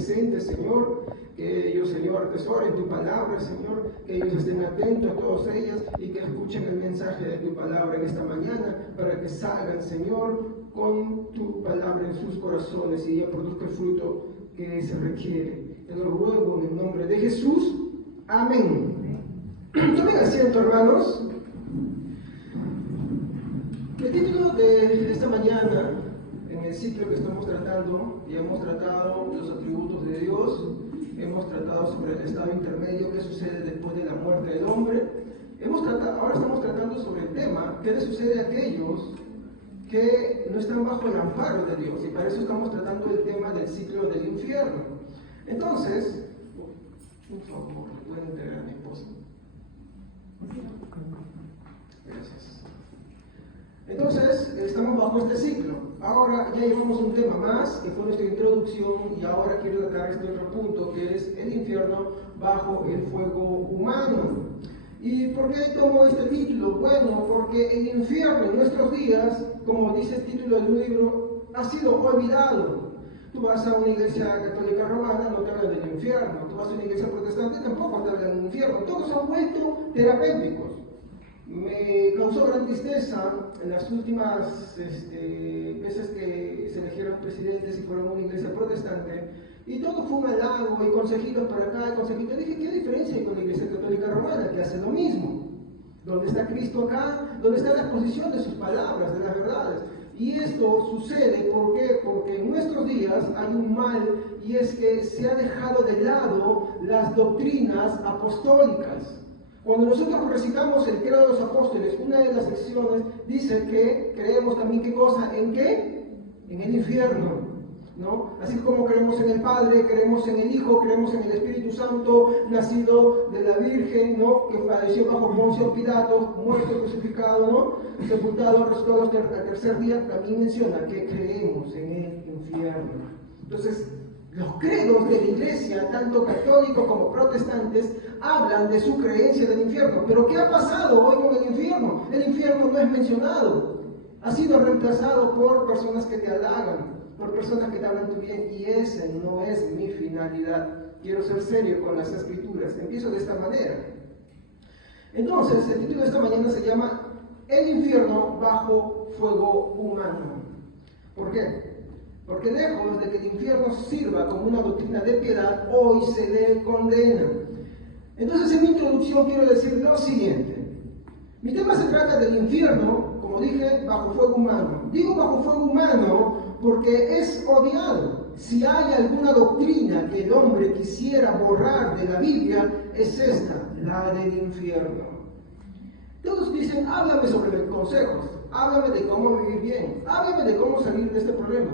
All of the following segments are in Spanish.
presentes, Señor, que ellos, Señor, atesoren tu palabra, Señor, que ellos estén atentos a todas ellas y que escuchen el mensaje de tu palabra en esta mañana, para que salgan, Señor, con tu palabra en sus corazones y ella produzca el fruto que se requiere. Te lo ruego en el nombre de Jesús. Amén. Tomen asiento, hermanos. El título de esta mañana, en el ciclo que estamos tratando, y hemos tratado los atributos de Dios, hemos tratado sobre el estado intermedio, qué sucede después de la muerte del hombre. Ahora estamos tratando sobre el tema, qué le sucede a aquellos que no están bajo el amparo de Dios, y para eso estamos tratando el tema del ciclo del infierno. Entonces, por favor, ¿pueden entregar a mi esposa? Gracias. Entonces, estamos bajo este ciclo. Ahora ya llevamos un tema más, que fue nuestra introducción, y ahora quiero tratar este otro punto, que es el infierno bajo el fuego humano. ¿Y por qué tomo este título? Bueno, porque el infierno en nuestros días, como dice el título del libro, ha sido olvidado. Tú vas a una iglesia católica romana, no te hablan del infierno. Tú vas a una iglesia protestante, tampoco te hablan del infierno. Todos se han vuelto terapéuticos. Me causó gran tristeza en las últimas veces que se eligieron presidentes y fueron a una iglesia protestante, y todo fue un halago y consejitos para acá y consejitos. Dije, ¿qué diferencia hay con la iglesia católica romana, que hace lo mismo? ¿Dónde está Cristo acá? ¿Dónde está la exposición de sus palabras, de las verdades? Y esto sucede, ¿por qué? Porque en nuestros días hay un mal, y es que se ha dejado de lado las doctrinas apostólicas. Cuando nosotros recitamos el credo de los apóstoles, una de las secciones dice que creemos también, ¿qué cosa? ¿En qué? En el infierno, ¿no? Así como creemos en el Padre, creemos en el Hijo, creemos en el Espíritu Santo, nacido de la Virgen, ¿no? Que padeció bajo Poncio Pilato, muerto, crucificado, ¿no? Sepultado, resucitado al tercer día. También menciona que creemos en el infierno. Entonces, los credos de la iglesia, tanto católicos como protestantes, hablan de su creencia del infierno. Pero ¿qué ha pasado hoy con el infierno? El infierno no es mencionado. Ha sido reemplazado por personas que te halagan, por personas que te hablan tu bien, y esa no es mi finalidad. Quiero ser serio con las escrituras. Empiezo de esta manera. Entonces, el título de esta mañana se llama El infierno bajo fuego humano. ¿Por qué? Porque lejos de que el infierno sirva como una doctrina de piedad, hoy se le condena. Entonces, en mi introducción quiero decir lo siguiente. Mi tema se trata del infierno, como dije, bajo fuego humano. Digo bajo fuego humano porque es odiado. Si hay alguna doctrina que el hombre quisiera borrar de la Biblia, es esta, la del infierno. Todos dicen, háblame sobre los consejos, háblame de cómo vivir bien, háblame de cómo salir de este problema.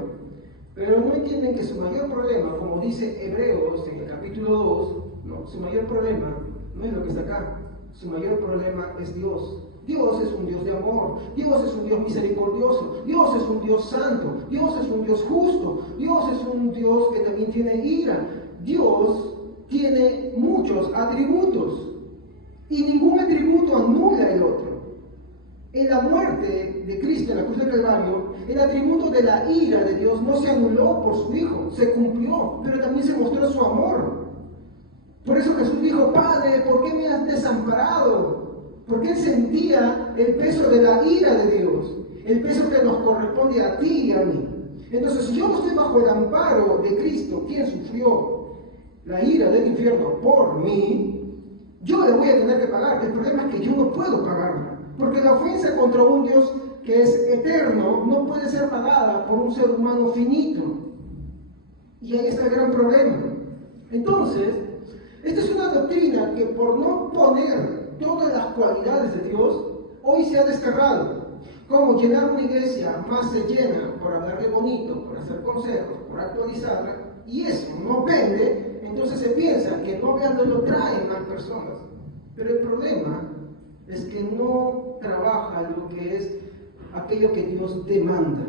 Pero no entienden que su mayor problema, como dice Hebreos en el capítulo 2, no, su mayor problema no es lo que está acá, su mayor problema es Dios. Dios es un Dios de amor, Dios es un Dios misericordioso, Dios es un Dios santo, Dios es un Dios justo, Dios es un Dios que también tiene ira. Dios tiene muchos atributos y ningún atributo anula el otro. En la muerte de Cristo en la cruz del Calvario, el atributo de la ira de Dios no se anuló por su Hijo, se cumplió, pero también se mostró su amor. Por eso Jesús dijo, Padre, ¿por qué me has desamparado? Porque Él sentía el peso de la ira de Dios, el peso que nos corresponde a ti y a mí. Entonces, si yo no estoy bajo el amparo de Cristo, quien sufrió la ira del infierno por mí, yo le voy a tener que pagar. El problema es que yo no puedo pagarla. Porque la ofensa contra un Dios que es eterno no puede ser pagada por un ser humano finito. Y ahí está el gran problema. Entonces, esta es una doctrina que por no poner todas las cualidades de Dios, hoy se ha desterrado. Como llenar una iglesia más se llena por hablarle bonito, por hacer consejos, por actualizarla, y eso no vende, entonces se piensa que no hablándolo trae más personas. Pero el problema es que no trabaja lo que es aquello que Dios demanda.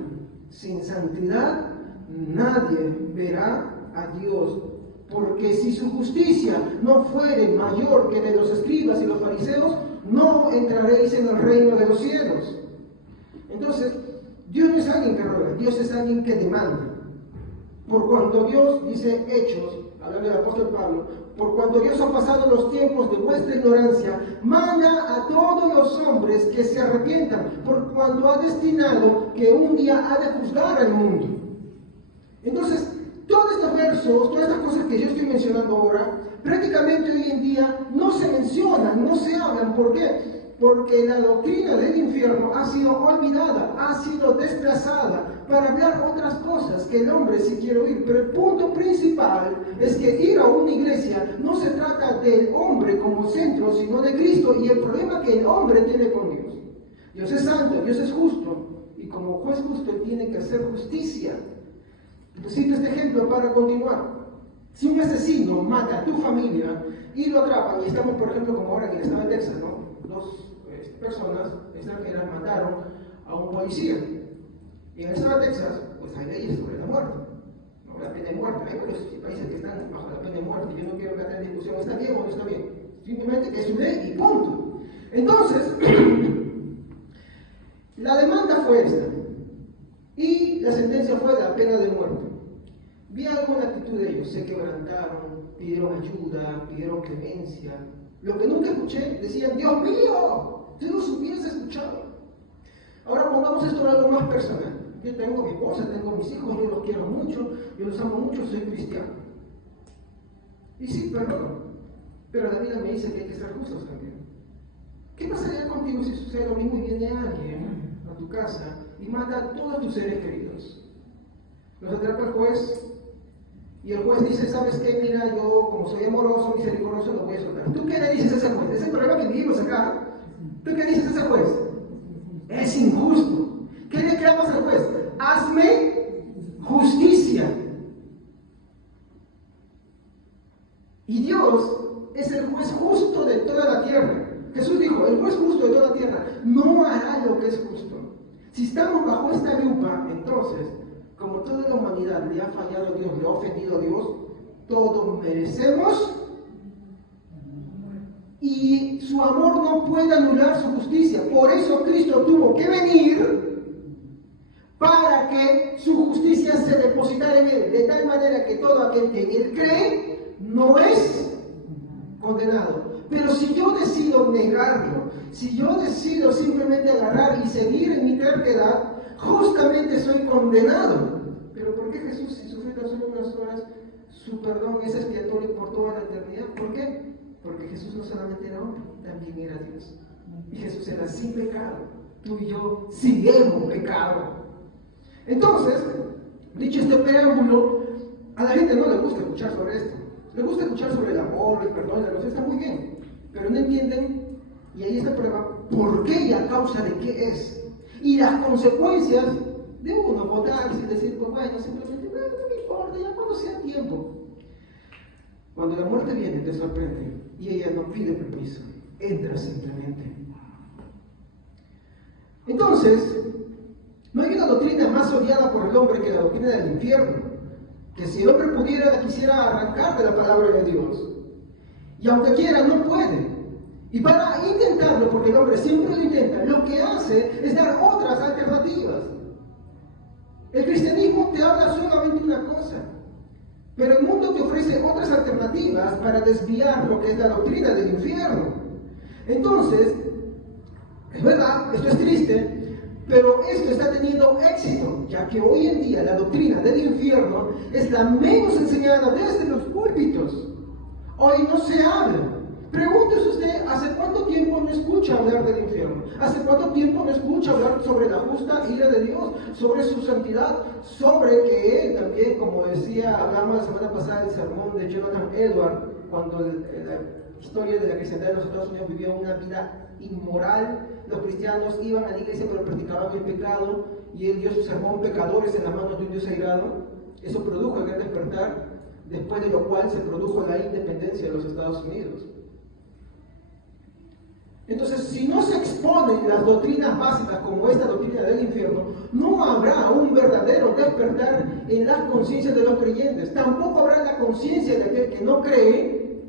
Sin santidad nadie verá a Dios, porque si su justicia no fuere mayor que de los escribas y los fariseos, no entraréis en el reino de los cielos. Entonces, Dios no es alguien que ruega, Dios es alguien que demanda. Por cuanto Dios, dice Hechos, hablando del apóstol Pablo, por cuanto Dios ha pasado los tiempos de vuestra ignorancia, manda a todos los hombres que se arrepientan, por cuanto ha destinado que un día ha de juzgar al mundo. Entonces, todos estos versos, todas estas cosas que yo estoy mencionando ahora, prácticamente hoy en día no se mencionan, no se hablan. ¿Por qué? Porque la doctrina del infierno ha sido olvidada, ha sido desplazada para hablar otras cosas que el hombre sí quiere oír. Pero el punto principal es que ir a una iglesia no se trata del hombre como centro, sino de Cristo y el problema que el hombre tiene con Dios. Dios es santo, Dios es justo, y como juez justo Él tiene que hacer justicia. Cito este ejemplo para continuar. Si un asesino mata a tu familia y lo atrapan, y estamos por ejemplo como ahora en el estado de Texas, ¿no? Dos personas extranjeras mataron a un policía. Y en el estado de Texas, pues hay leyes sobre la muerte, ¿no? La pena de muerte. Hay varios países que están bajo la pena de muerte. Yo no quiero que en discusión, ¿está bien o no está bien? Simplemente es su ley y punto. Entonces, la demanda fue esta. Y la sentencia fue la pena de muerte. Vi alguna actitud de ellos, se quebrantaron, pidieron ayuda, pidieron clemencia. Lo que nunca escuché, decían, Dios mío, si los hubieras escuchado. Ahora pongamos esto en algo más personal. Yo tengo mi esposa, tengo mis hijos, yo los quiero mucho, yo los amo mucho, soy cristiano. Y sí, perdón, pero la vida me dice que hay que ser justos también. ¿Qué pasaría contigo si sucede lo mismo y viene alguien a tu casa y mata a todos tus seres queridos? Los atrapa el juez y el juez dice, ¿sabes qué? Mira, yo como soy amoroso, misericordioso, lo voy a soltar. ¿Tú qué le dices a ese juez? Ese es el problema que vivimos acá. ¿Tú qué dices a ese juez? Es injusto. ¿Qué le clamas al juez? Hazme justicia. Y Dios es el juez justo de toda la tierra. Jesús dijo, el juez justo de toda la tierra no hará lo que es justo. Si estamos bajo esta lupa, entonces, como toda la humanidad le ha fallado a Dios, le ha ofendido a Dios, todos merecemos y su amor no puede anular su justicia. Por eso Cristo tuvo que venir para que su justicia se depositara en Él, de tal manera que todo aquel que en Él cree no es condenado. Pero si yo decido negarlo, si yo decido simplemente agarrar y seguir en mi terquedad, justamente soy condenado. Pero ¿por qué Jesús, si sufrió tan solo unas horas, su perdón es expiatorio por toda la eternidad? ¿Por qué? Porque Jesús no solamente era hombre, también era Dios. Y Jesús era sin pecado. Tú y yo sí hemos pecado. Entonces, dicho este preámbulo, a la gente no le gusta escuchar sobre esto. Le gusta escuchar sobre el amor, el perdón, la gracia, está muy bien. Pero no entienden, y ahí está la prueba, por qué y a causa de qué es. Y las consecuencias de uno votar y decir, pues bueno, simplemente, bueno, no me importa, ya cuando sea tiempo. Cuando la muerte viene, te sorprende, y ella no pide permiso, entra simplemente. Entonces, no hay una doctrina más odiada por el hombre que la doctrina del infierno, que si el hombre pudiera, la quisiera arrancar de la palabra de Dios. Y aunque quiera, no puede. Y para intentarlo, porque el hombre siempre lo intenta, lo que hace es dar otras alternativas. El cristianismo te habla solamente una cosa, pero el mundo te ofrece otras alternativas para desviar lo que es la doctrina del infierno. Entonces, es verdad, esto es triste, pero esto está teniendo éxito, ya que hoy en día la doctrina del infierno es la menos enseñada desde los púlpitos. Hoy no se habla. Pregúntese usted, ¿hace cuánto tiempo no escucha hablar del infierno? ¿Hace cuánto tiempo no escucha hablar sobre la justa ira de Dios, sobre su santidad, sobre que Él también, como decía, hablamos la semana pasada del sermón de Jonathan Edwards, cuando la historia de la cristiandad de los Estados Unidos vivía una vida inmoral, los cristianos iban a la iglesia pero practicaban el pecado, y Él dio su sermón, pecadores en las manos de un Dios airado. Eso produjo el gran despertar, después de lo cual se produjo la independencia de los Estados Unidos. Entonces, si no se exponen las doctrinas básicas como esta doctrina del infierno, no habrá un verdadero despertar en las conciencias de los creyentes. Tampoco habrá la conciencia de aquel que no cree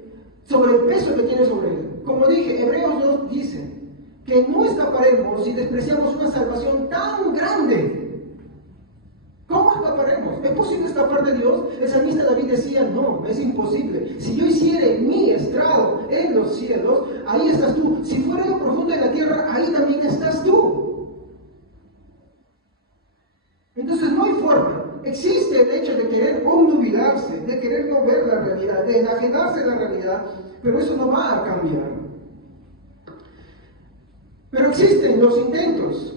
sobre el peso que tiene sobre él. Como dije, Hebreos 2 dice que no escaparemos si despreciamos una salvación tan grande. ¿Cómo no escaparemos. ¿Es posible escapar de Dios? El salmista David decía, no, es imposible. Si yo hiciere mi estrado en los cielos, ahí estás tú. Si fuera lo profundo de la tierra, ahí también estás tú. Entonces no hay forma. Existe el hecho de querer obnubilarse, de querer no ver la realidad, de enajenarse de la realidad, pero eso no va a cambiar. Pero existen los intentos.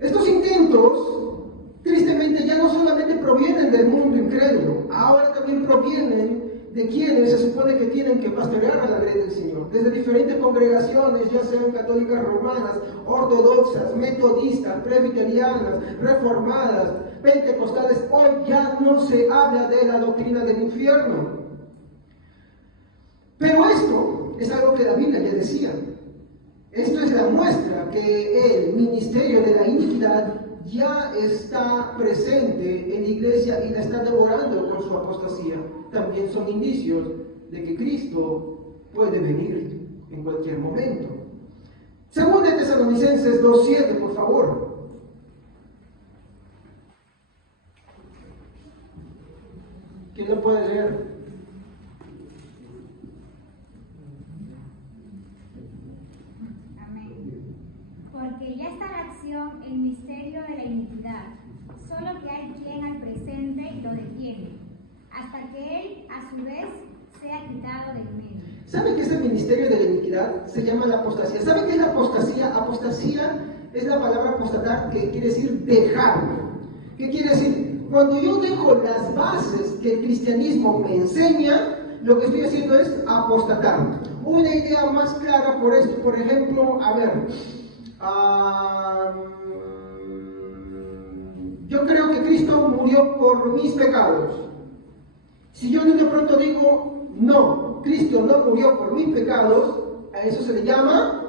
Estos intentos, tristemente, ya no solamente provienen del mundo incrédulo, ahora también provienen de quienes se supone que tienen que pastorear a la ley del Señor. Desde diferentes congregaciones, ya sean católicas romanas, ortodoxas, metodistas, presbiterianas, reformadas, pentecostales, hoy ya no se habla de la doctrina del infierno. Pero esto es algo que la Biblia ya decía. Esto es la muestra que el ministerio de la iniquidad ya está presente en la iglesia y la está devorando con su apostasía. También son indicios de que Cristo puede venir en cualquier momento. Según de Tesalonicenses 2:7, por favor. ¿Quién lo puede leer? Porque ya está en acción el misterio de la iniquidad, solo que hay quien al presente lo detiene, hasta que él a su vez sea quitado del medio. ¿Sabe qué es el ministerio de la iniquidad? Se llama la apostasía. ¿Sabe qué es la apostasía? Apostasía es la palabra apostatar, que quiere decir dejar. ¿Qué quiere decir? Cuando yo dejo las bases que el cristianismo me enseña, lo que estoy haciendo es apostatar. Una idea más clara por esto, por ejemplo, a ver, yo creo que Cristo murió por mis pecados. Si yo de pronto digo, no, Cristo no murió por mis pecados, a eso se le llama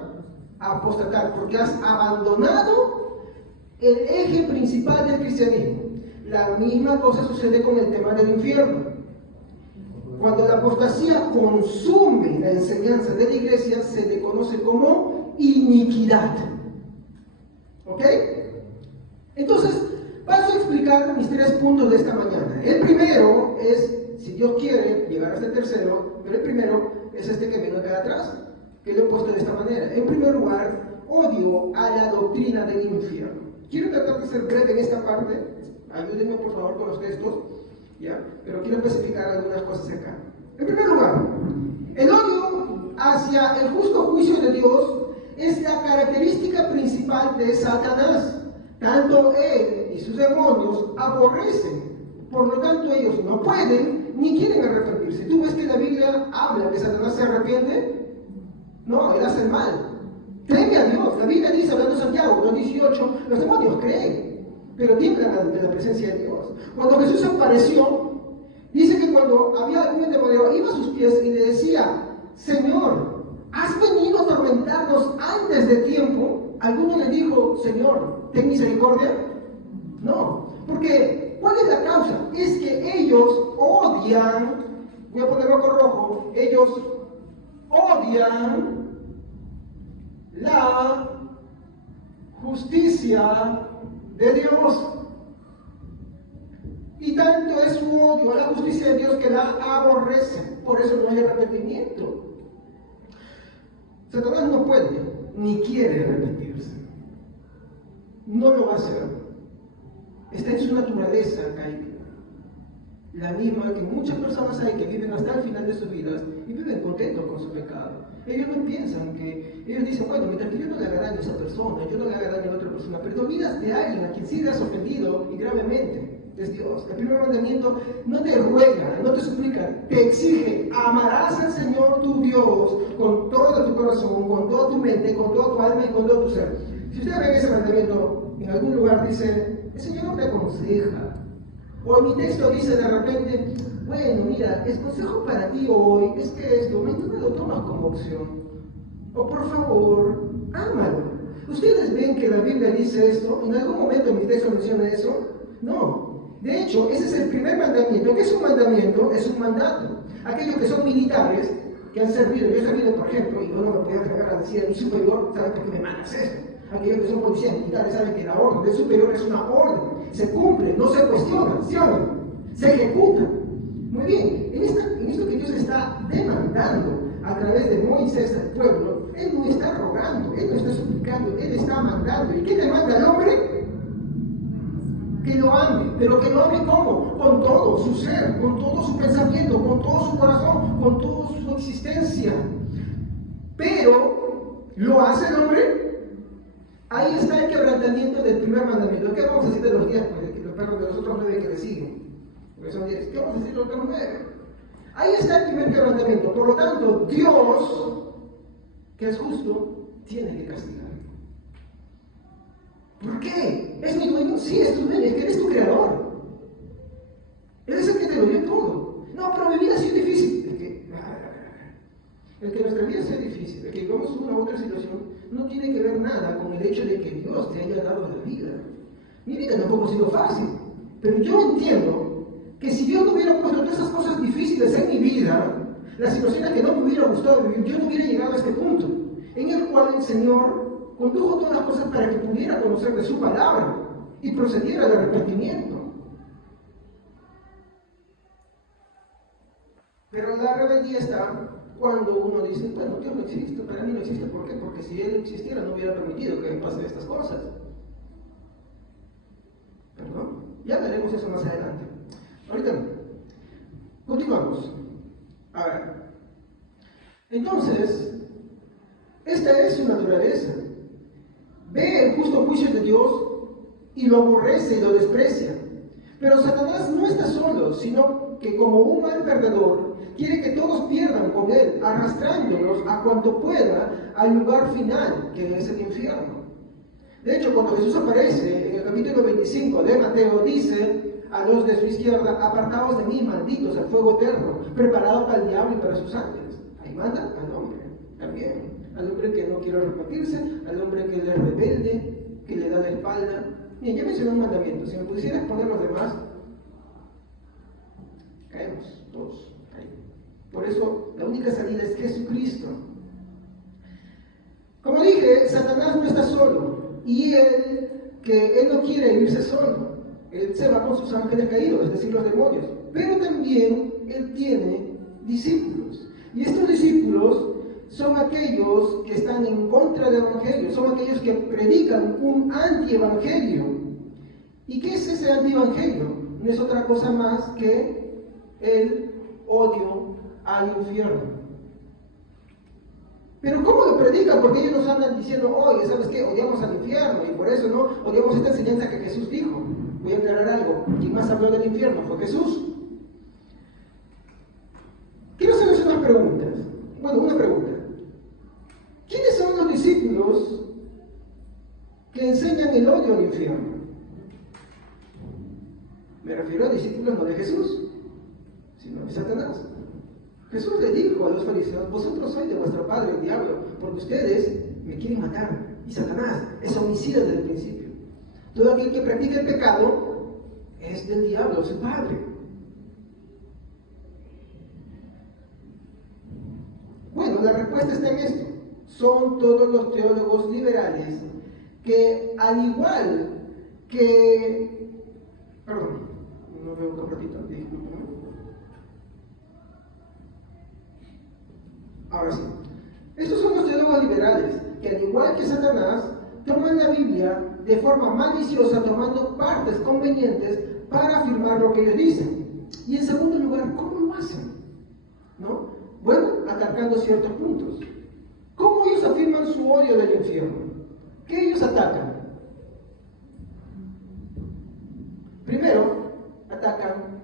apostatar, porque has abandonado el eje principal del cristianismo. La misma cosa sucede con el tema del infierno. Cuando la apostasía consume la enseñanza de la iglesia, se le conoce como iniquidad. ¿Ok? Entonces, paso a explicar mis 3 puntos de esta mañana. El primero es, si Dios quiere llegar hasta el tercero, pero el primero es este que viene acá atrás, que lo he puesto de esta manera. En primer lugar, odio a la doctrina del infierno. Quiero tratar de ser breve en esta parte, ayúdenme por favor con los textos, ¿ya? Pero quiero especificar algunas cosas acá. En primer lugar, el odio hacia el justo juicio de Dios es la característica principal de Satanás. Tanto él y sus demonios aborrecen, por lo tanto ellos no pueden ni quieren arrepentirse. ¿Tú ves que la Biblia habla que Satanás se arrepiente? No, él hace el mal. Teme a Dios. La Biblia dice, hablando de Santiago 2:18, los demonios creen, pero tiemblan ante la presencia de Dios. Cuando Jesús apareció, dice que cuando había algún endemoniado, iba a sus pies y le decía, Señor, ¿has venido a atormentarnos antes de tiempo? Alguno le dijo, Señor, ten misericordia. No, porque ¿cuál es la causa? Es que ellos odian, voy a ponerlo con rojo, ellos odian la justicia de Dios. Y tanto es su odio a la justicia de Dios que la aborrecen. Por eso no hay arrepentimiento. Satanás no puede ni quiere arrepentirse. No lo va a hacer. Está en su naturaleza caída. La misma que muchas personas hay que viven hasta el final de sus vidas y viven contentos con su pecado. Ellos no piensan que, ellos dicen, bueno, mientras que yo no le haga daño a esa persona, yo no le haga daño a otra persona, pero tú olvidas de alguien a quien sí le has ofendido y gravemente, es Dios. El primer mandamiento no te ruega, no te suplica, te exige, amarás al Señor tu Dios con todo tu corazón, con toda tu mente, con toda tu alma y con todo tu ser. Si ustedes ven ese mandamiento, en algún lugar dice, el Señor te aconseja. O en mi texto dice de repente, bueno, mira, el consejo para ti hoy es que este momento no lo tomas como opción. O por favor, ámalo. ¿Ustedes ven que la Biblia dice esto? ¿En algún momento en mi texto menciona eso? No. De hecho, ese es el primer mandamiento. ¿Qué es un mandamiento? Es un mandato. Aquellos que son militares, que han servido, yo he servido, por ejemplo, y yo no me voy a atrever a decir a mi superior, ¿saben por qué me mandas esto? Aquellos que son policías militares saben que la orden del superior es una orden. se cumple, no se cuestiona, ¿sí o no? Se ejecuta. Muy bien, en esto que Dios está demandando a través de Moisés al pueblo, Él no está rogando, Él no está suplicando, Él está mandando. ¿Y qué demanda al hombre? Que lo ame, pero que lo ame ¿cómo? Con todo su ser, con todo su pensamiento, con todo su corazón, con toda su existencia. Pero, ¿lo hace el hombre? Ahí está el quebrantamiento del primer mandamiento. ¿Qué vamos a decir de los 10? Pues, los perros de los otros 9 que le siguen. Porque son 10. ¿Qué vamos a decir de los otros 9? Ahí está el primer quebrantamiento. Por lo tanto, Dios, que es justo, tiene que castigar. ¿Por qué? ¿Es mi dueño? Sí, es tu dueño, es que Él es tu creador. Él es el que te lo dio todo. No, pero mi vida ha sido difícil. El que nuestra vida sea difícil, el que vivamos una u otra situación, no tiene que ver nada con el hecho de que Dios te haya dado la vida. Mi vida tampoco ha sido fácil, pero yo entiendo que si Dios no hubiera puesto todas esas cosas difíciles en mi vida, las situaciones que no me hubiera gustado vivir, yo no hubiera llegado a este punto, en el cual el Señor condujo todas las cosas para que pudiera conocer de su palabra y procediera al arrepentimiento. Pero la rebeldía está cuando uno dice, bueno, Dios no existe, para mí no existe. ¿Por qué? Porque si Él existiera no hubiera permitido que me pasen estas cosas. ¿Perdón? Ya veremos eso más adelante. Ahorita no. Continuamos. A ver. Entonces, esta es su naturaleza. Ve el justo juicio de Dios y lo aborrece y lo desprecia. Pero Satanás no está solo, sino que como un mal perdedor, quiere que todos pierdan con él, arrastrándolos a cuanto pueda al lugar final, que es el infierno. De hecho, cuando Jesús aparece en el capítulo 25 de Mateo, dice a los de su izquierda, apartaos de mí, malditos, al fuego eterno, preparado para el diablo y para sus ángeles. Ahí manda al hombre, también, al hombre que no quiere arrepentirse, al hombre que le rebelde, que le da la espalda. Bien, ya mencioné un mandamiento, si me pusieras poner los demás, caemos todos. Por eso, la única salida es Jesucristo. Como dije, Satanás no está solo. Y él no quiere irse solo. Él se va con sus ángeles caídos, es decir, los demonios. Pero también él tiene discípulos. Y estos discípulos son aquellos que están en contra del Evangelio. Son aquellos que predican un anti-evangelio. ¿Y qué es ese anti-evangelio? No es otra cosa más que el odio al infierno. Pero ¿cómo lo predican? Porque ellos nos andan diciendo, oye, ¿sabes qué? Odiamos al infierno y por eso no odiamos esta enseñanza que Jesús dijo. Voy a aclarar algo. ¿Quién más habló del infierno? Fue Jesús. Quiero hacerles unas preguntas. Bueno, una pregunta. ¿Quiénes son los discípulos que enseñan el odio al infierno? Me refiero a discípulos no de Jesús, sino de Satanás. Jesús le dijo a los fariseos, vosotros sois de vuestro padre el diablo, porque ustedes me quieren matar. Y Satanás es homicida desde el principio. Todo aquel que practica el pecado es del diablo, su padre. Bueno, la respuesta está en esto. Son todos los teólogos liberales que, al igual que... Perdón, no veo un ratito, discúlpame. Ahora sí. Estos son los teólogos liberales que, al igual que Satanás, toman la Biblia de forma maliciosa, tomando partes convenientes para afirmar lo que ellos dicen. Y en segundo lugar, ¿cómo lo hacen? ¿No? Bueno, atacando ciertos puntos. ¿Cómo ellos afirman su odio del infierno? ¿Qué ellos atacan? Primero, atacan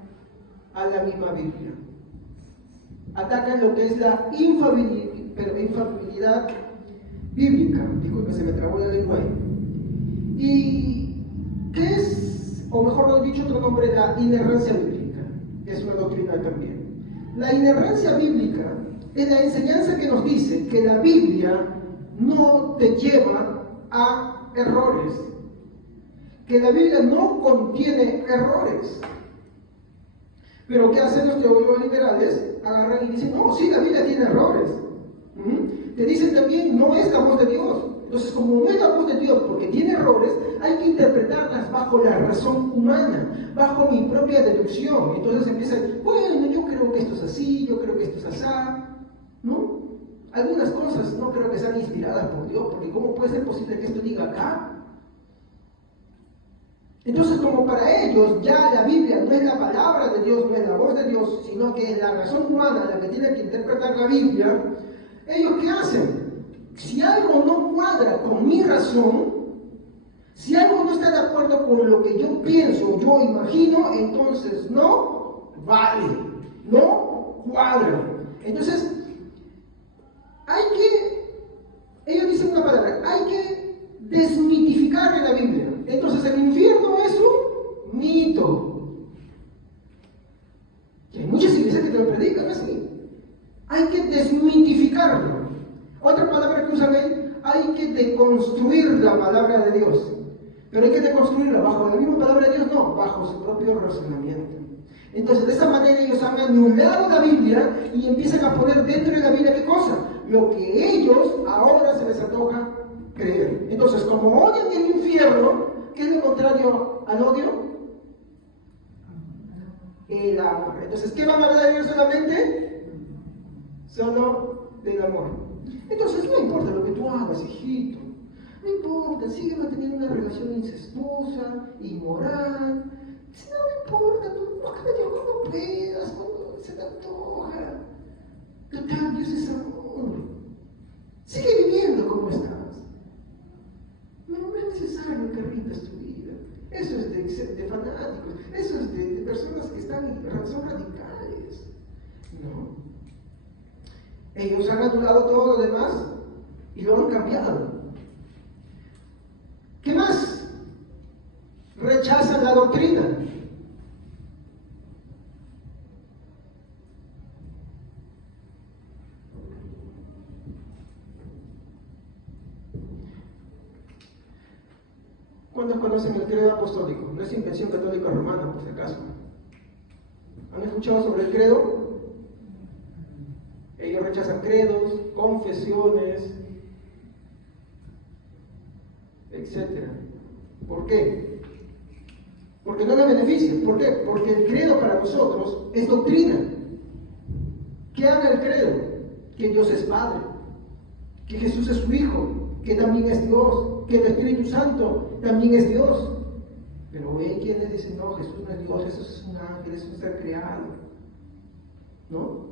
a la misma Biblia. Atacan lo que es la infalibilidad bíblica. Disculpe, se me trabó la lengua ahí. ¿Y qué es, o mejor dicho, otro nombre, la inerrancia bíblica? Que es una doctrina también. La inerrancia bíblica es la enseñanza que nos dice que la Biblia no te lleva a errores, que la Biblia no contiene errores. Pero ¿qué hacen los teólogos liberales? Agarran y dicen, no, sí, la Biblia tiene errores. Te dicen también, no es la voz de Dios. Entonces, como no es la voz de Dios porque tiene errores, hay que interpretarlas bajo la razón humana, bajo mi propia deducción. Entonces empieza, bueno, yo creo que esto es así, yo creo que esto es así, ¿no? Algunas cosas no creo que sean inspiradas por Dios, porque ¿cómo puede ser posible que esto diga acá? Entonces, como para ellos ya la Biblia no es la palabra de Dios, no es la voz de Dios, sino que es la razón humana la que tiene que interpretar la Biblia, ¿ellos qué hacen? Si algo no cuadra con mi razón, si algo no está de acuerdo con lo que yo pienso, yo imagino, entonces no vale, no cuadra. Entonces, ellos dicen una palabra, hay que desmitificar la Biblia. Entonces el infierno es un mito. Y hay muchas iglesias que te lo predican así. Hay que desmitificarlo. Otra palabra que usan ahí, hay que deconstruir la palabra de Dios. Pero hay que deconstruirla bajo la misma palabra de Dios, no, bajo su propio razonamiento. Entonces, de esa manera ellos han anulado la Biblia y empiezan a poner dentro de la Biblia ¿qué cosa? Lo que ellos ahora se les antoja creer. Entonces, como odian el infierno, ¿qué es lo contrario al odio? El amor. Entonces, ¿qué van a hablar ellos solamente? Solo del amor. Entonces, no importa lo que tú hagas, hijito. No importa, sigue manteniendo una relación incestuosa, inmoral. No importa, tú búscate cuando puedas, cuando se te antoja. Total, Dios es amor. Sigue viviendo como estás. No es necesario que rindas tu vida. Eso es de fanáticos, eso es de personas que son radicales. No. Ellos han anulado todo lo demás y lo han cambiado. ¿Qué más? Rechazan la doctrina. ¿Cuántos conocen el credo apostólico? No es invención católica romana, por si acaso. ¿Han escuchado sobre el credo? Ellos rechazan credos, confesiones, etc. ¿Por qué? Porque no les beneficia. ¿Por qué? Porque el credo para nosotros es doctrina. ¿Qué haga el credo? Que Dios es Padre, que Jesús es su Hijo, que también es Dios, que el Espíritu Santo también es Dios. Pero hay quienes dicen, no, Jesús no es Dios, Jesús es un ángel, es un ser creado. ¿No?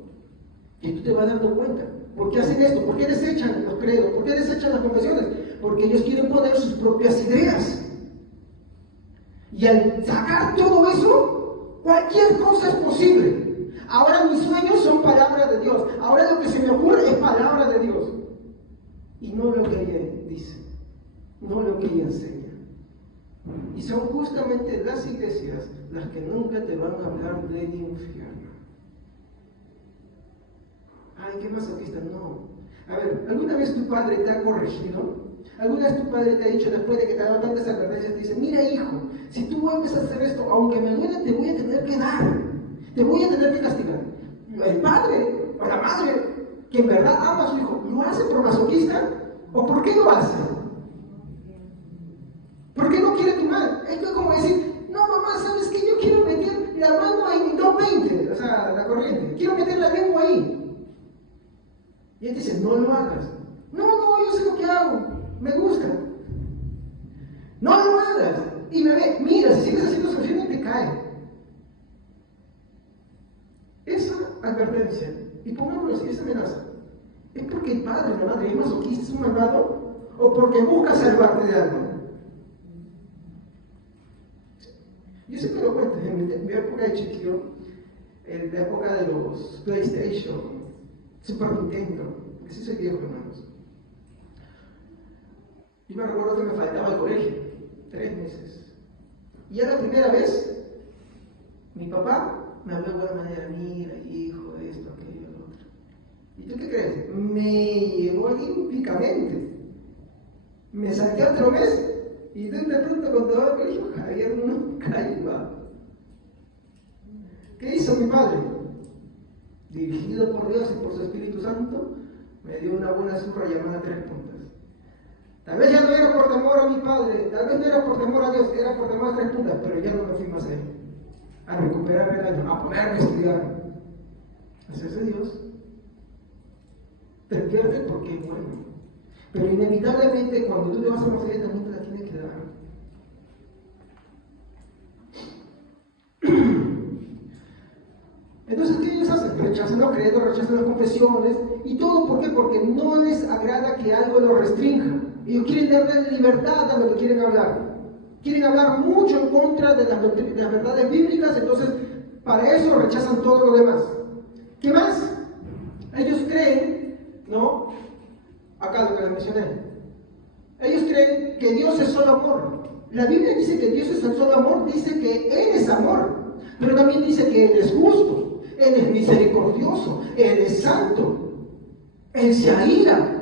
Y tú te vas dando cuenta. ¿Por qué hacen esto? ¿Por qué desechan los credos? ¿Por qué desechan las confesiones? Porque ellos quieren poner sus propias ideas. Y al sacar todo eso, cualquier cosa es posible. Ahora mis sueños son palabras de Dios. Ahora lo que se me ocurre es palabra de Dios. Y no lo que ella dice, no lo que ella enseña. Y son justamente las iglesias las que nunca te van a hablar del infierno. Ay, qué masoquista, no. A ver, ¿alguna vez tu padre te ha corregido? ¿Alguna vez tu padre te ha dicho, después de que te ha dado tantas advertencias, te dice, mira hijo, si tú vuelves a hacer esto, aunque me duele, te voy a tener que dar, te voy a tener que castigar? El padre o la madre que en verdad ama a su hijo, ¿lo hace por masoquista? ¿O por qué lo hace? ¿Por qué no quiere tu mal? Esto es como decir, no mamá, ¿sabes qué? Yo quiero meter la mano en 220, o sea, la corriente, quiero meter la lengua ahí. Y él dice, no lo hagas. No, yo sé lo que hago, me gusta. No lo hagas. Y me ve, mira, si sigues haciendo eso, no te cae. Esa advertencia, y pongámoslo así, esa amenaza, ¿es porque el padre o la madre es masoquista, es un malvado? ¿O porque busca salvarte de algo? Yo siempre lo cuento, en mi época de chiquillo, en la época de los PlayStation, Super Nintendo, que sí soy viejo, hermanos. Yo me recuerdo que me faltaba el colegio, 3 meses. Y ya la primera vez, mi papá me habló de buena manera, mira, hijo, esto, aquello, lo otro. ¿Y tú qué crees? Me llevó olímpicamente. Me salté otro mes y de pronto cuando estaba al colegio, Javier nunca iba. ¿Qué hizo mi padre? Dirigido por Dios y por su Espíritu Santo, me dio una buena zurra llamada 3 puntas. Tal vez ya no era por temor a mi padre, tal vez no era por temor a Dios, era por temor a 3 puntas, pero ya no me fui más a él, a recuperar el año, a ponerme a estudiar. Hacerse Dios, te pierde porque es bueno. Pero inevitablemente cuando tú te vas a una feria también te la tienes que dar. Entonces, ¿qué ellos hacen? Rechazan los credos, rechazan las confesiones y todo, ¿por qué? Porque no les agrada que algo lo restrinja. Ellos quieren darle libertad a lo que quieren hablar. Quieren hablar mucho en contra de las verdades bíblicas, entonces para eso rechazan todo lo demás. ¿Qué más? Ellos creen, ¿no? Acá lo que les mencioné. Ellos creen que Dios es solo amor. La Biblia dice que Dios es solo amor, dice que Él es amor, pero también dice que Él es justo, Él es misericordioso, Él es santo, Él se aira.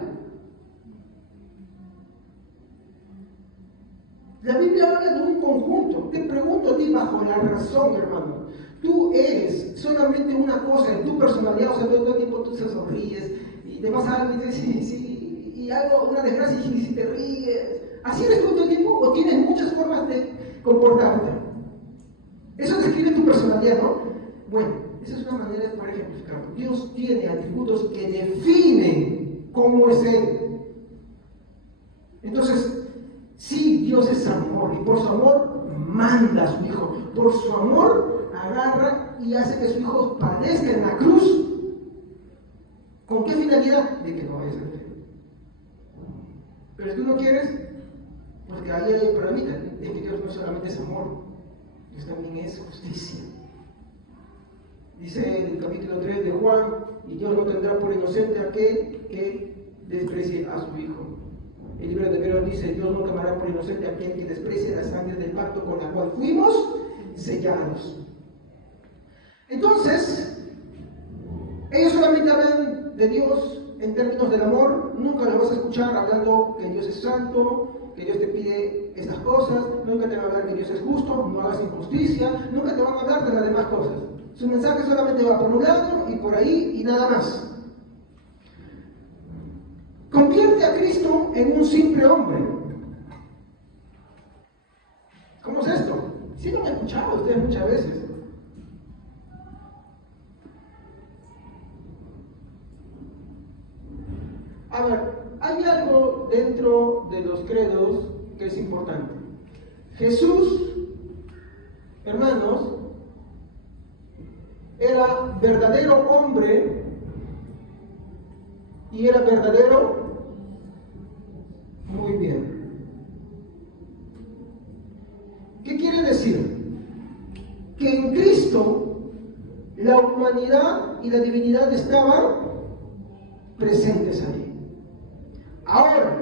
La Biblia habla de un conjunto. Te pregunto a ti bajo la razón, hermano. Tú eres solamente una cosa en tu personalidad, o sea, todo el tiempo tú te sonríes y te pasa algo y dices, sí, y algo, una desgracia y si te ríes. ¿Así eres tú todo el tiempo o tienes muchas formas de comportarte? Eso describe tu personalidad, ¿no? Bueno, esa es una manera para ejemplificarlo. Dios tiene atributos que definen cómo es Él. Entonces, sí, Dios es amor y por su amor manda a su Hijo. Por su amor agarra y hace que su Hijo padezca en la cruz. ¿Con qué finalidad? De que no vayas a creer. Pero si tú no quieres, porque ahí hay un problemita, es que Dios no solamente es amor, Dios también es justicia. Dice en el capítulo 3 de Juan, y Dios no tendrá por inocente a aquel que desprecie a su Hijo. El libro de Hebreos dice, Dios no tomará por inocente a aquel que desprecie la sangre del pacto con la cual fuimos sellados. Entonces, ellos solamente hablan de Dios en términos del amor, nunca lo vas a escuchar hablando que Dios es santo, que Dios te pide estas cosas, nunca te van a hablar que Dios es justo, no hagas injusticia, nunca te van a hablar de las demás cosas. Su mensaje solamente va por un lado y por ahí y nada más. Convierte a Cristo en un simple hombre. ¿Cómo es esto? Sí lo han escuchado ustedes muchas veces. A ver, hay algo dentro de los credos que es importante. Jesús, hermanos, era verdadero hombre y era verdadero muy bien. ¿Qué quiere decir? Que en Cristo la humanidad y la divinidad estaban presentes ahí. Ahora,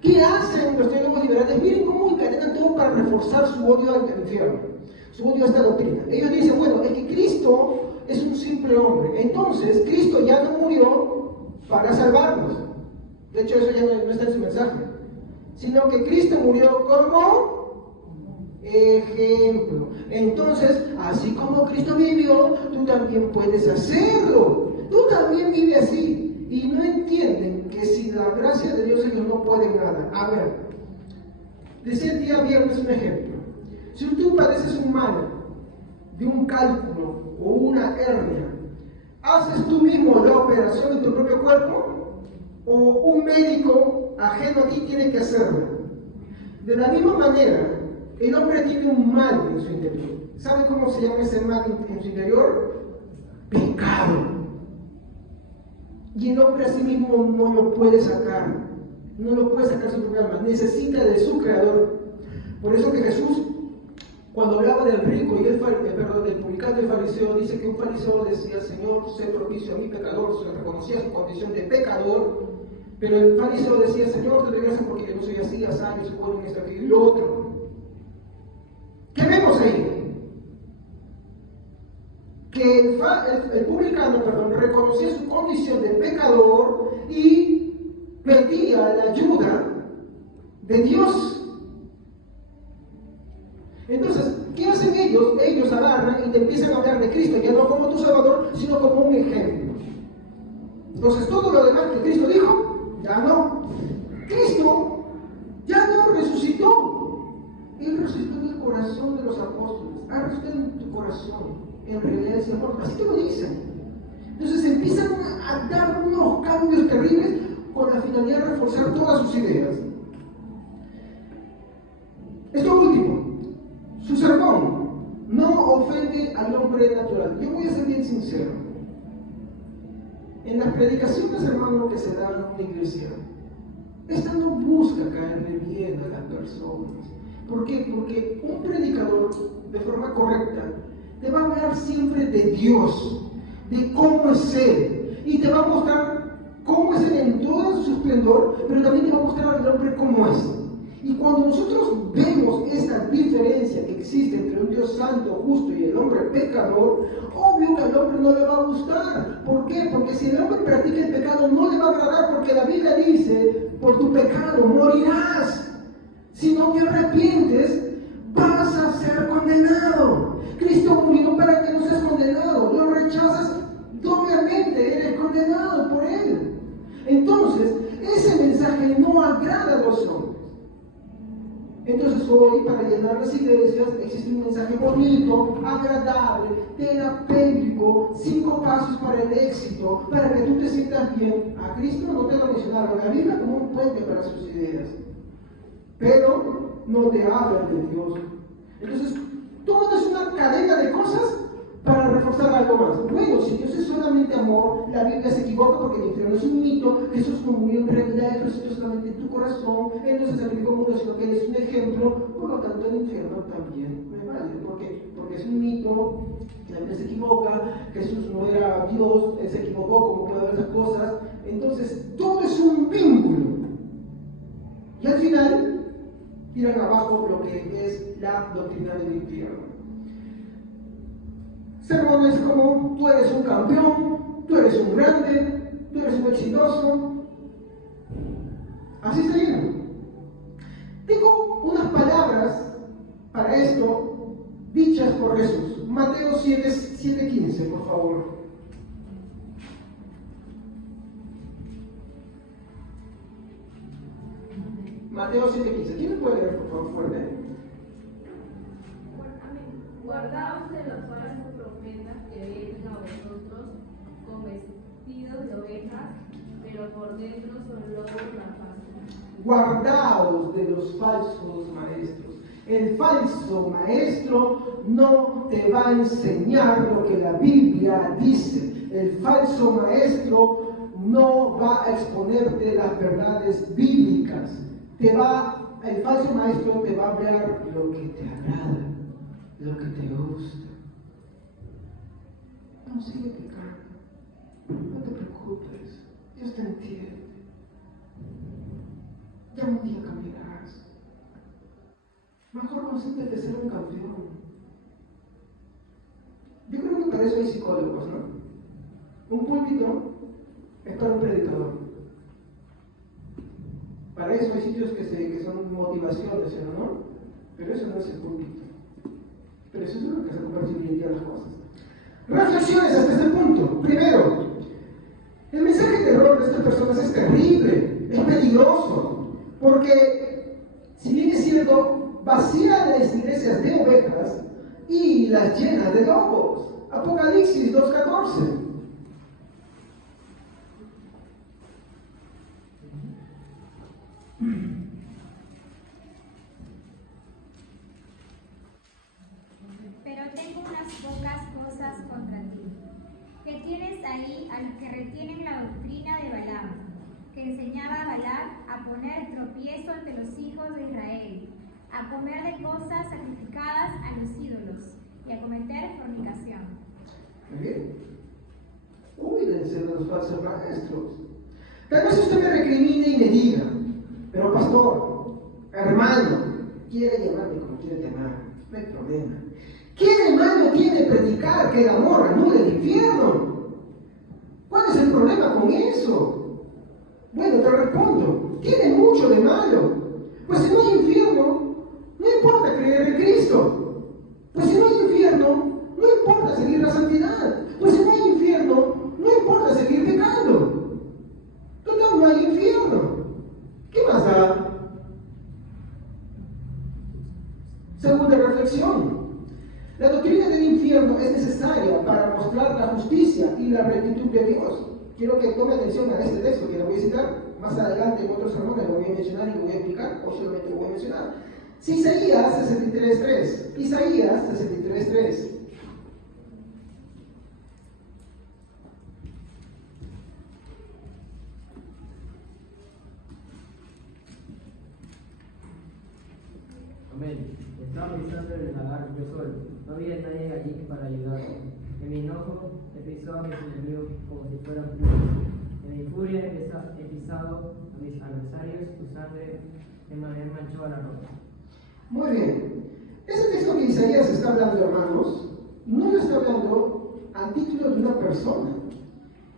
¿qué hacen los teólogos liberales? Miren cómo encadenan todo para reforzar su odio al infierno, su odio a esta doctrina. Ellos dicen, bueno, es que Cristo es un simple hombre. Entonces, Cristo ya no murió para salvarnos. De hecho, eso ya no está en su mensaje. Sino que Cristo murió como ejemplo. Entonces, así como Cristo vivió, tú también puedes hacerlo. Tú también vives así. Y no entienden que sin la gracia de Dios ellos no pueden nada. A ver, decía el día viernes un ejemplo. Si tú padeces un mal de un cálculo o una hernia, ¿haces tú mismo la operación en tu propio cuerpo? ¿O un médico ajeno a ti tiene que hacerlo? De la misma manera, el hombre tiene un mal en su interior. ¿Sabe cómo se llama ese mal en su interior? Pecado. Y el hombre a sí mismo no lo puede sacar. No lo puede sacar su propio alma. Necesita de su creador. Por eso que Jesús, cuando hablaba del rico y del publicano y el fariseo, dice que un fariseo decía, Señor, sé propicio a mi pecador, se reconocía su condición de pecador, pero el fariseo decía, Señor, te doy gracias porque yo no soy así, así, yo soy bueno en esto, aquí y lo otro. ¿Qué vemos ahí? Que el publicano, reconocía su condición de pecador y pedía la ayuda de Dios. Entonces, ¿qué hacen ellos? Ellos agarran y te empiezan a hablar de Cristo, ya no como tu Salvador, sino como un ejemplo. Entonces, todo lo demás que Cristo dijo, ya no. Cristo Ya no resucitó. Él resucitó en el corazón de los apóstoles. Ha resucitado en tu corazón. En realidad es amor. Así te lo dicen. Entonces empiezan a dar unos cambios terribles con la finalidad de reforzar todas sus ideas. Esto último, su sermón no ofende al hombre natural. Yo voy a ser bien sincero. En las predicaciones, hermano, que se dan en una iglesia, esta no busca caerle bien a las personas. ¿Por qué? Porque un predicador, de forma correcta, te va a hablar siempre de Dios, de cómo es Él, y te va a mostrar cómo es Él en todo su esplendor, pero también te va a mostrar al hombre cómo es. Y cuando nosotros vemos esta diferencia que existe entre un Dios santo, justo y el hombre pecador, obvio que al hombre no le va a gustar. ¿Por qué? Porque si el hombre practica el pecado no le va a agradar, porque la Biblia dice, por tu pecado morirás. Si no te arrepientes, vas a ser condenado. Cristo murió para que no seas condenado. Lo rechazas, doblemente eres condenado por Él. Entonces, ese mensaje no agrada a los hombres. Entonces hoy, para llenar las iglesias, existe un mensaje bonito, agradable, terapéutico, 5 pasos para el éxito, para que tú te sientas bien. A Cristo no te lo mencionaron en la Biblia como un puente para sus ideas, pero no te hablan de Dios. Entonces, todo es una cadena de cosas para reforzar algo más. Bueno, si Dios es solamente amor, la Biblia se equivoca porque el infierno es un mito, Jesús no murió en realidad, Él resucitó solamente en tu corazón, Él no se sacrificó al mundo, sino que Él es un ejemplo, por lo tanto el infierno también me vale, porque es un mito, la Biblia se equivoca, Jesús no era Dios, Él se equivocó como puede haber esas cosas, entonces todo es un vínculo. Y al final, tiran abajo lo que es la doctrina del infierno. Sermones como, tú eres un campeón, tú eres un grande, tú eres un exitoso. Así se llena. Tengo unas palabras para esto dichas por Jesús. Mateo 7:15, por favor. Mateo 7:15. ¿Quién me puede leer, por favor, fuerte? Guardaos de los falsos profetas que vienen a vosotros con vestidos de ovejas, pero por dentro son lobos rapaces. Guardaos de los falsos maestros. El falso maestro no te va a enseñar lo que la Biblia dice. El falso maestro no va a exponerte las verdades bíblicas. El falso maestro te va a hablar lo que te agrada, lo que te gusta. No, sigue pecando. No te preocupes. Dios te entiende. Ya un día cambiarás. Mejor concéntrate en ser un campeón. Yo creo que para eso hay psicólogos, ¿no? Un púlpito es para un predicador. Para eso hay sitios que son motivaciones, ¿no? Pero eso no es el púlpito. Pero eso es lo que se convierte hoy en día las cosas. Reflexiones hasta este punto. Primero, el mensaje de error de estas personas es terrible, es peligroso, porque si bien es cierto, vacía las iglesias de ovejas y las llena de lobos. Apocalipsis 2:14. Pero tengo unas pocas cosas contra ti, que tienes ahí a los que retienen la doctrina de Balaam, que enseñaba a Balac a poner tropiezo ante los hijos de Israel, a comer de cosas sacrificadas a los ídolos y a cometer fornicación. Muy bien. Cuídense de los falsos maestros. Tal vez usted me recrimine y me diga, pero pastor, hermano, quiere llamarme como quiere llamar, no hay problema. ¿Qué de malo tiene predicar que el amor anule el infierno? ¿Cuál es el problema con eso? Bueno, te respondo, tiene mucho de malo. Pues si no hay infierno, no importa creer en Cristo. Pues si no hay infierno, no importa seguir la santidad. Pues si no hay infierno, no importa seguir pecando. Total, no hay infierno. ¿Qué más da? de Dios. Quiero que tome atención a este texto que lo voy a citar más adelante en otros sermones, lo voy a mencionar y lo voy a explicar, o solamente lo voy a mencionar. Isaías 63.3. Isaías 63.3. Amén. Estaba pensando en el lagar yo solo. No había nadie allí para ayudarme. En mi enojo he pisado a mis enemigos como si fueran puros. En mi furia he pisado a mis adversarios, tu sangre me manchó a la ropa. Muy bien. Ese texto que Isaías está hablando, hermanos, no lo está hablando a título de una persona.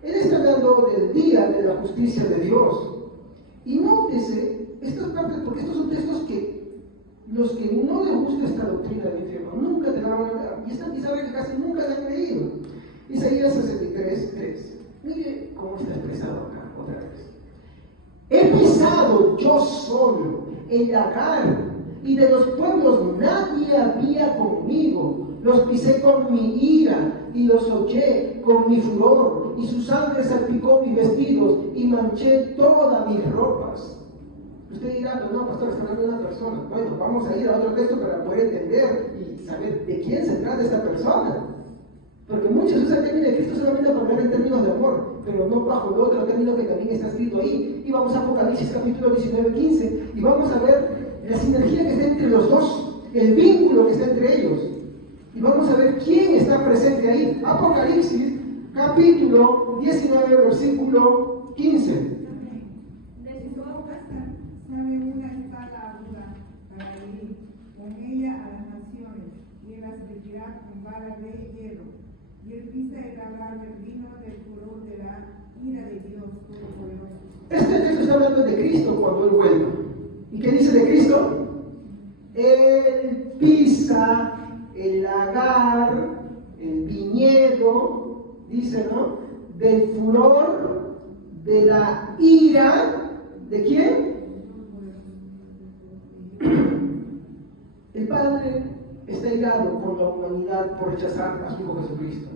Él está hablando del día de la justicia de Dios. Y nótese estas partes, porque estos son textos que los que no les gusta esta doctrina del infierno nunca te la van a ver, y saben que casi nunca la han leído. Isaías 63.3. Mire cómo está expresado acá, otra vez. He pisado yo solo el lagar, y de los pueblos nadie había conmigo. Los pisé con mi ira y los hollé con mi furor, y su sangre salpicó mis vestidos y manché todas mis ropas. Usted dirá, no, pastor, está hablando de una persona. Bueno, vamos a ir a otro texto para poder entender y saber de quién se trata esta persona. Porque muchos usan el término de Cristo solamente para hablar en términos de amor, pero no bajo el otro término que también está escrito ahí. Y vamos a Apocalipsis capítulo 19-15 y vamos a ver la sinergia que está entre los dos, el vínculo que está entre ellos. Y vamos a ver quién está presente ahí. Apocalipsis capítulo 19, versículo 15. De hierro, y él pisa el lagar del vino del furor de la ira de Dios Todopoderoso. Este texto está hablando de Cristo cuando Él vuelva. ¿Y qué dice de Cristo? Él pisa el lagar, el viñedo, dice, ¿no? Del furor, de la ira, ¿de quién? El Padre está irado por la humanidad por rechazar a su Hijo Jesucristo.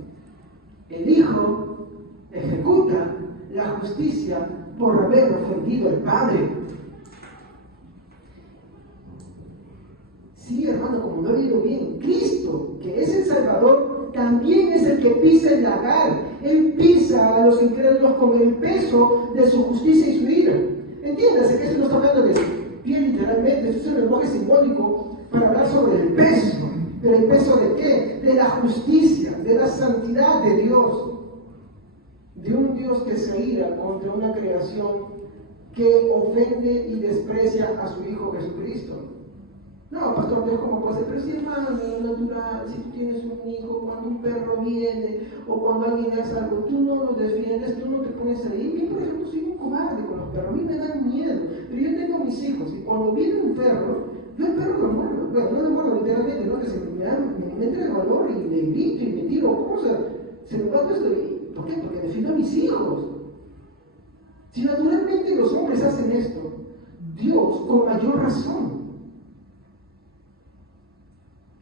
El Hijo ejecuta la justicia por haber ofendido al Padre. Sí, hermano, como lo he leído bien, Cristo, que es el Salvador, también es el que pisa el lagar. Él pisa a los incrédulos con el peso de su justicia y su ira. Entiéndase que esto no está hablando de bien literalmente, esto es un lenguaje simbólico para hablar sobre el peso. ¿Pero el peso de qué? De la justicia, de la santidad de Dios. De un Dios que se ira contra una creación que ofende y desprecia a su Hijo Jesucristo. No, pastor, no es como puede ser, pero si hermano, natural, si tú tienes un hijo, cuando un perro viene o cuando alguien hace algo, tú no lo defiendes, tú no te pones ahí. Yo, por ejemplo, soy un cobarde con los perros, a mí me dan miedo, pero yo tengo mis hijos y cuando viene un perro, yo el perro lo muerdo. Bueno, no lo muerdo literalmente, ¿no? Que se me entra el valor y me grito y me tiro cosas. Se me va todo esto. ¿Por qué? Porque defiendo a mis hijos. Si naturalmente los hombres hacen esto, Dios con mayor razón.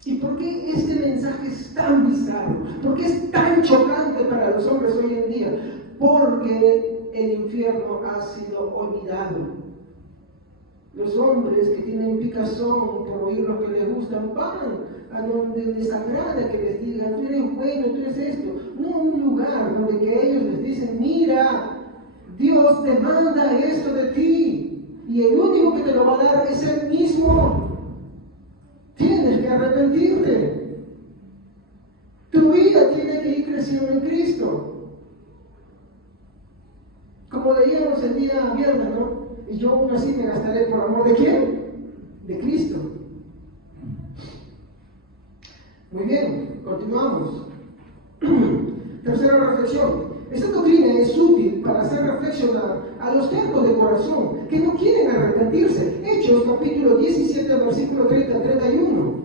¿Y por qué este mensaje es tan bizarro? ¿Por qué es tan chocante para los hombres hoy en día? Porque el infierno ha sido olvidado. Los hombres que tienen picazón por oír lo que les gustan van a donde les agrada que les digan, tú eres bueno, tú eres esto. No un lugar donde que ellos les dicen, mira, Dios demanda esto de ti y el único que te lo va a dar es Él mismo. Tienes que arrepentirte. Tu vida tiene que ir creciendo en Cristo. Como leíamos el día viernes, ¿no? Y yo aún así me gastaré por amor de quién? De Cristo. Muy bien, continuamos. Tercera reflexión. Esta doctrina es útil para hacer reflexionar a los tercos de corazón que no quieren arrepentirse. Hechos capítulo 17, versículo 30-31.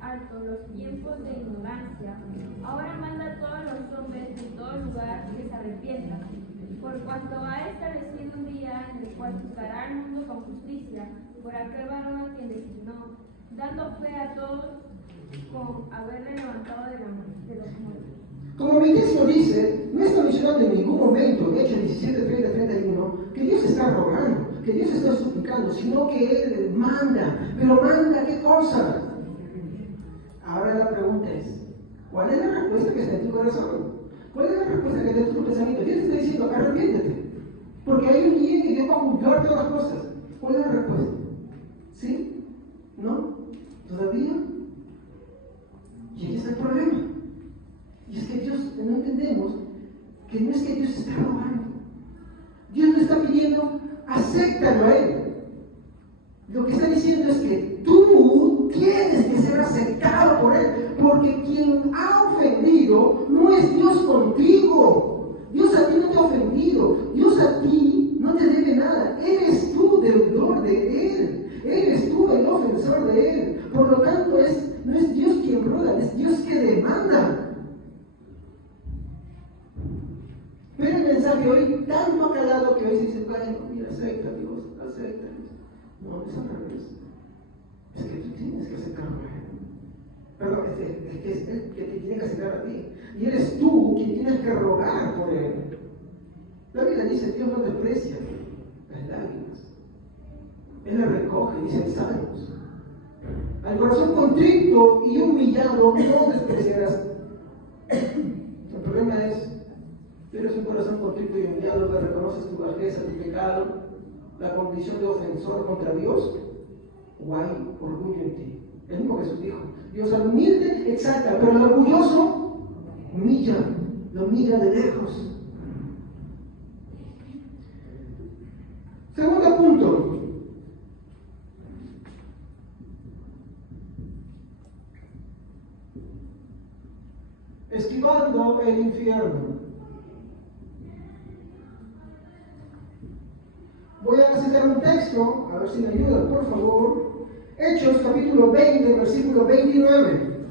Alto los tiempos de ignorancia, ahora manda a todos los hombres en todo lugar que se arrepientan, por cuanto ha establecido un día en el cual juzgará al mundo con justicia, por aquel varón a quien designó, dando fe a todos con haberle levantado de los muertos. Como mi texto dice, no está mencionando en ningún momento, en Hechos 17, 30, 31, que Dios está rogando, que Dios está suplicando, sino que Él manda. ¿Pero manda qué cosa? Ahora la pregunta es, ¿cuál es la respuesta que está en tu corazón? ¿Cuál es la respuesta que está en tu pensamiento? Dios te está diciendo, arrepiéntete, porque hay un día que Dios va a juzgar todas las cosas. ¿Cuál es la respuesta? ¿Sí? ¿No? ¿Todavía? Y ahí está el problema. Y es que Dios, no entendemos que no es que Dios está rogando. Dios no está pidiendo, acéptalo a Él. Lo que está diciendo es que tú tienes que ser aceptado por Él, porque quien ha ofendido no es Dios contigo. Dios a ti no te ha ofendido. Dios a ti no te debe nada. Eres tú deudor de Él. Eres tú el ofensor de Él. Por lo tanto, no es Dios quien roga, es Dios que demanda. Pero el mensaje hoy tanto ha calado que hoy se dice, bueno, mira, acepta Dios, acepta Dios. No, es al revés. Es que tú tienes que aceptarlo a Él. Perdón, es que es Él que te tiene que aceptar a ti. Y eres tú quien tienes que rogar por Él. La Biblia dice, Dios no desprecia las lágrimas. Él las recoge, dice en Salmos. Al corazón contrito y humillado no despreciarás. El problema es, ¿tienes un corazón contrito y humillado que reconoces tu bajeza, tu pecado, la condición de ofensor contra Dios? ¿O hay orgullo en ti? El mismo Jesús dijo, Dios al humilde exalta, pero al orgulloso humilla, lo mira de lejos. Segundo punto. Esquivando el infierno. Voy a citar un texto, a ver si me ayudan, por favor. Hechos, capítulo 20, versículo 29.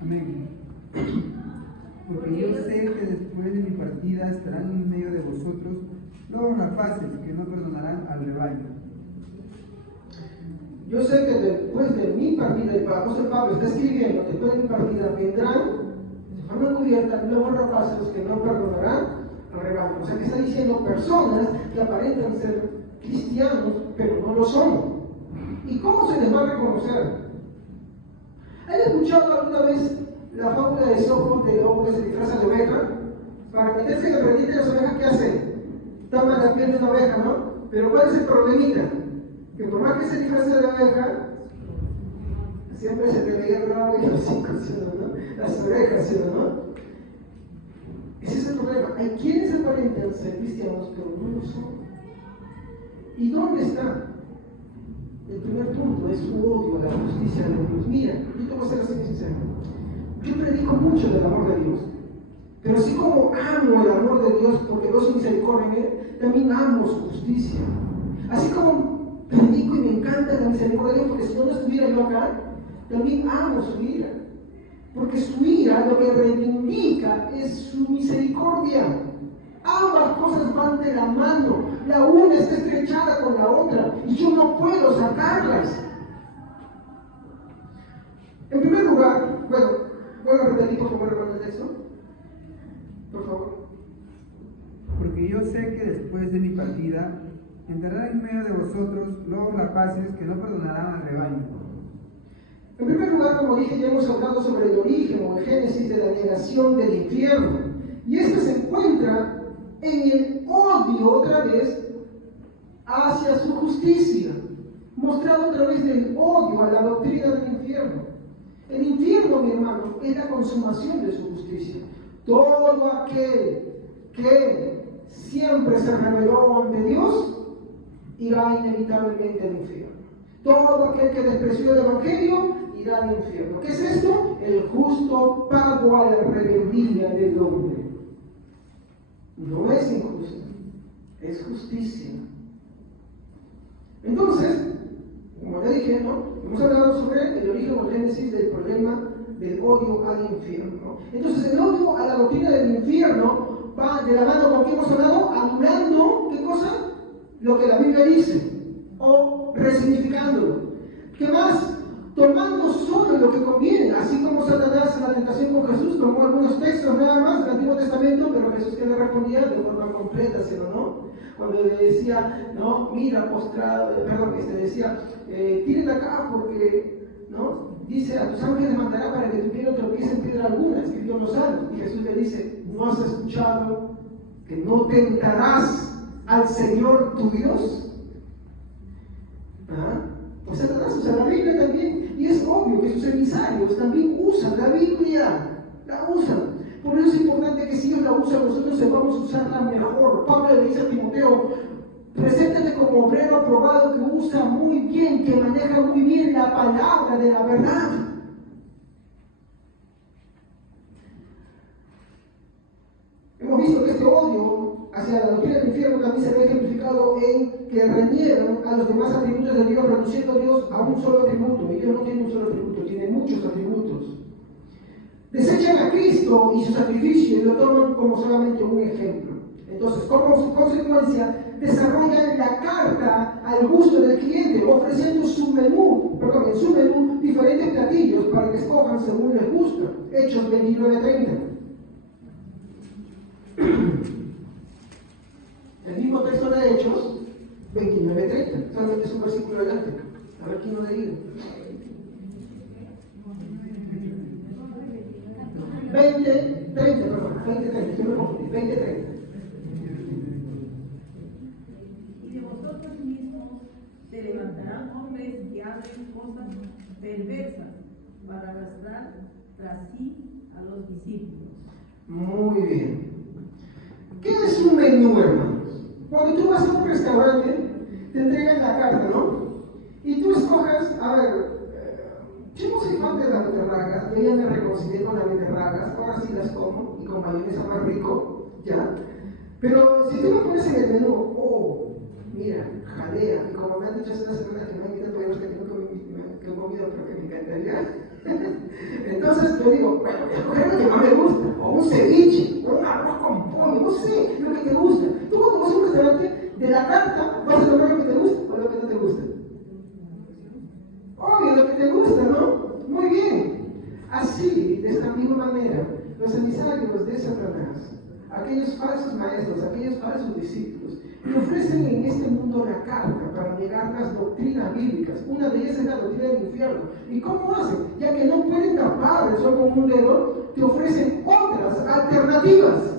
Amén. Porque yo sé que después de mi partida estarán en medio de vosotros los rapaces que no perdonarán al rebaño. Yo sé que después de mi partida, el apóstol Pablo está escribiendo, después de mi partida vendrán de forma encubierta nuevos rapaces que no perdonarán al rebaño. O sea que está diciendo personas que aparentan ser cristianos, pero no lo son. ¿Y cómo se les va a reconocer? ¿Han escuchado alguna vez la fábula de Esopo del lobo que se disfraza de oveja? Para meterse en el redil de las ovejas, ¿qué hace? Toma la piel de una oveja, ¿no? Pero ¿cuál es el problemita? Que por más que se disfrace de oveja, siempre se te veía bravo y los hocicos, ¿no? Las orejas, ¿sí o no? Ese es el problema. Hay quienes aparentan ser cristianos, pero no lo son. ¿Y dónde está? El primer punto es su odio a la justicia de Dios. Mira, yo te voy a ser así sincero. Yo predico mucho del amor de Dios, pero así como amo el amor de Dios porque veo su misericordia en Él, también amo su justicia. Así como predico y me encanta la misericordia de Dios, porque si no estuviera yo acá, también amo su ira. Porque su ira lo que reivindica es su misericordia. Ambas cosas van de la mano. La una está estrechada con la otra y yo no puedo sacarlas. En primer lugar, bueno, voy a repetir por favor el texto. Por favor. Porque yo sé que después de mi partida entrarán en medio de vosotros los rapaces que no perdonarán al rebaño. En primer lugar, como dije, ya hemos hablado sobre el origen o el génesis de la negación del infierno. Y esto se encuentra en el odio, otra vez, hacia su justicia, mostrado a través del odio a la doctrina del infierno. El infierno, mi hermano, es la consumación de su justicia. Todo aquel que siempre se rebeló ante Dios irá inevitablemente al infierno. Todo aquel que despreció el Evangelio irá al infierno. ¿Qué es esto? El justo pago a la rebeldía del hombre. No es injusto, es justicia. Entonces, como ya dije, ¿no? Hemos hablado sobre el origen o génesis del problema del odio al infierno. Entonces, el odio a la doctrina del infierno va de la mano con qué hemos hablado, anulando, ¿qué cosa? Lo que la Biblia dice, o resignificándolo. ¿Qué más? Tomando solo lo que conviene, así como Satanás en la tentación con Jesús tomó algunos textos nada más del Antiguo Testamento, pero Jesús que le respondía de forma completa, ¿sí o no? Cuando le decía, no, mira, postrado, decía, tírate acá porque, ¿no? Dice, a tus ángeles mandará para que tu pie no tropiece en piedra alguna, escribió en los Salmos. Y Jesús le dice, ¿no has escuchado que no tentarás al Señor tu Dios? ¿Ah? Pues Satanás usa la Biblia también, y es obvio que sus emisarios también usan la Biblia, la usan. Por eso es importante que si ellos la usan, nosotros sepamos usarla mejor. Pablo le dice a Timoteo, preséntate como obrero aprobado que usa muy bien, que maneja muy bien la palabra de la verdad. Hemos visto que este odio hacia la doctrina del infierno también se ve ejemplificado en que reniegan a los demás atributos de Dios, reduciendo a Dios a un solo atributo. Y Dios no tiene un solo atributo, tiene muchos atributos. Desechan a Cristo y su sacrificio y lo toman como solamente un ejemplo. Entonces, como consecuencia, desarrollan la carta al gusto del cliente, ofreciendo en su menú diferentes platillos para que escojan según les gusta. Hechos 29:30. El mismo texto de Hechos 29:30. Solamente es un versículo adelante. A ver quién lo leído. 20:30, yo me confundí, 20:30. Y de vosotros mismos se levantarán hombres que hablen cosas perversas para arrastrar tras sí a los discípulos. Muy bien. ¿Qué es un menú, hermanos? Cuando tú vas a un restaurante, te entregan la carta, ¿no? Y tú escoges, a ver, yo no soy fan de las beterragas, yo ya me reconcilié con las beterragas, ahora sí las como y con mayonesa más rico, ¿ya? Pero si tú me pones en el menú, oh, mira, jalea, y como me han dicho hace una semana que me han quitado todavía que he comido, pero que me encantaría. Entonces yo digo, bueno, voy a escoger lo que más me gusta, o un ceviche, o un arroz con pollo, no sé, lo que te gusta. Tú cuando vas a un restaurante, de la carta vas a tomar lo que te gusta o lo que no te gusta. Obvio, lo que te gusta, ¿no? Muy bien. Así, de esta misma manera, los emisarios de Satanás, aquellos falsos maestros, aquellos falsos discípulos, le ofrecen en este mundo la carta para negar las doctrinas bíblicas. Una de ellas es la doctrina del infierno. ¿Y cómo hacen? Ya que no pueden tapar el sol con un dedo, te ofrecen otras alternativas.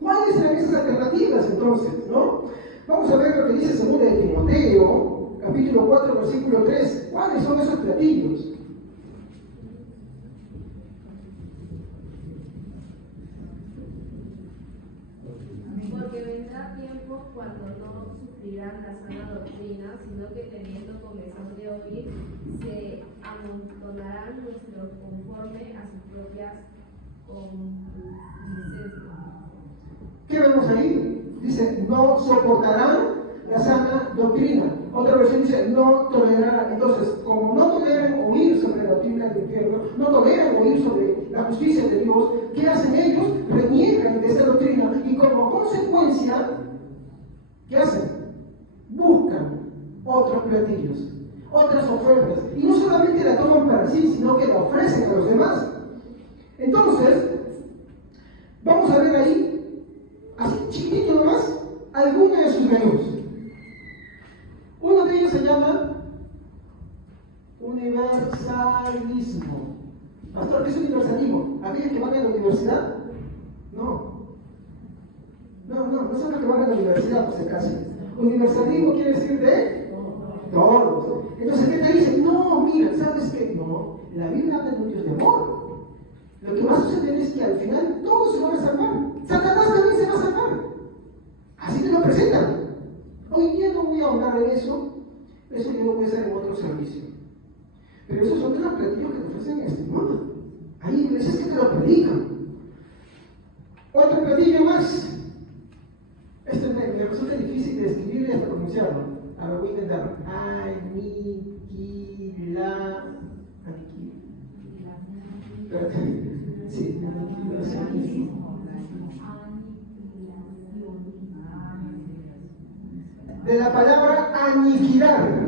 ¿Cuáles serán esas alternativas entonces? ¿No? Vamos a ver lo que dice 2 de Timoteo, capítulo 4, versículo 3. ¿Cuáles son esos platillos? Porque vendrá tiempo cuando no sufrirán la sana doctrina, sino que teniendo comezón de oír, se amontonarán conforme a sus propias concupiscencias. ¿Qué vemos ahí? Dice, no soportarán la sana doctrina. Otra versión dice, no tolerarán. Entonces, como no toleran oír sobre la doctrina del infierno, no toleran oír sobre la justicia de Dios, ¿qué hacen ellos? Reniegan de esta doctrina y como consecuencia, ¿qué hacen? Buscan otros platillos, otras ofertas. Y no solamente la toman para sí, sino que la ofrecen a los demás. Entonces, vamos a ver ahí, así chiquitito nomás, algunos de sus menús. Uno de ellos se llama universalismo. Pastor, ¿qué es universalismo? ¿Aquellos que van a la universidad? No son los que van a la universidad, por si acaso. Universalismo quiere decir de todos. Entonces, ¿qué te dicen? No, mira, ¿sabes qué? No, la Biblia habla de un Dios de amor. Lo que va a suceder es que al final todos se van a salvar. Satanás también se va a salvar. Así te lo presentan. Hoy día no voy a ahondar en eso yo lo voy a hacer en otro servicio. Pero esos son los platillos que te ofrecen en este mundo. Hay iglesias que te lo predican. Otro platillo más. Esto me resulta difícil de escribir y hasta pronunciarlo. A ver, voy a intentarlo. Sí, aniquilacionismo. de la palabra aniquilar.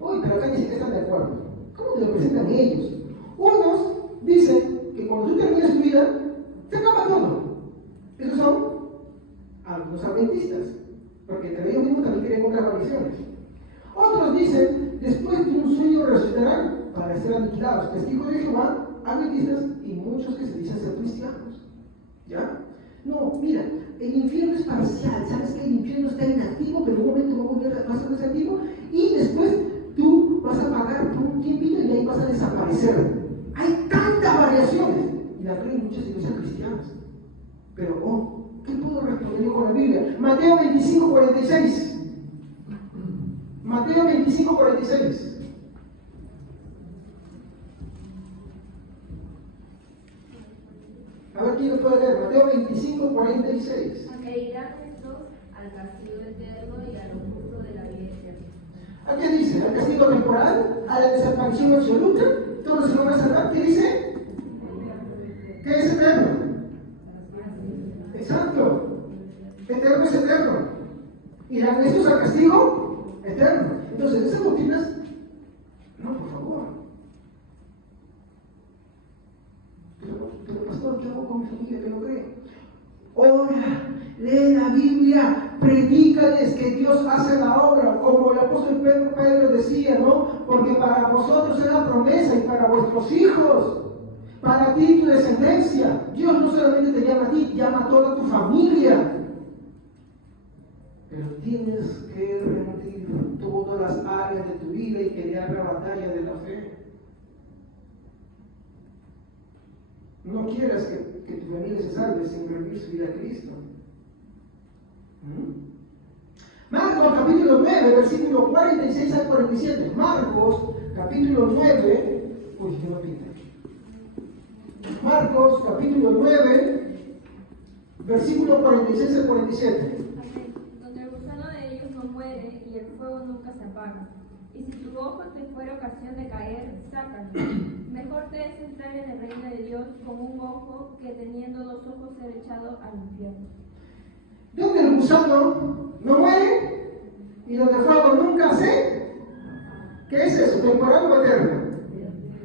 Uy, pero acá ni siquiera están de acuerdo. ¿Cómo te lo presentan ellos? Unos dicen que cuando tú terminas tu vida, se acaba todo. Esos son algunos adventistas, porque entre ellos mismos también creen otras variaciones. Otros dicen, después de un sueño resucitarán para ser aniquilados. Testigos de Jehová, adventistas y muchos que se dicen ser cristianos. ¿Ya? No, mira, el infierno es parcial. ¿Sabes que el infierno está inactivo, pero en un momento va a volver a ser desactivo? Y después tú vas a pagar por un tiempito y ahí vas a desaparecer. Hay tantas variaciones. Y la creen muchas iglesias cristianas. Pero, ¿qué puedo responder yo con la Biblia? Mateo 25:46. Mateo 25:46. A ver quién lo puede leer. Mateo 25:46. E irán estos al castigo eterno y a lo justo de la vida eterna. ¿A qué dice? ¿Al castigo temporal? ¿A la desaparición absoluta? ¿Todos se van a salvar? ¿Qué dice? ¿Qué es eterno? Exacto. Eterno es eterno. ¿Irán estos al castigo? Eterno. Entonces, esas doctrinas, no, por favor. Pero pastor, ¿qué hago con mi familia que no cree? Ora, lee la Biblia, predícales que Dios hace la obra, como el apóstol Pedro decía, ¿no? Porque para vosotros es la promesa y para vuestros hijos, para ti y tu descendencia. Dios no solamente te llama a ti, llama a toda tu familia. Pero tienes que rendir todas las áreas de tu vida y pelear la batalla de la fe. No quieras que tu familia se salve sin rendir su vida a Cristo. Marcos capítulo 9, versículo 46 al 47. Marcos capítulo 9. Uy, yo no pinta. Marcos capítulo 9, versículo 46 al 47. Donde el gusano de ellos no muere y el fuego nunca se apaga. Y si tu ojo te fuera ocasión de caer, sácalo. Mejor te es entrar en el reino de Dios con un ojo que teniendo dos ojos ser echado al infierno. Donde el gusano no muere y donde el fuego nunca se. ¿Qué es eso? ¿Temporal o eterno?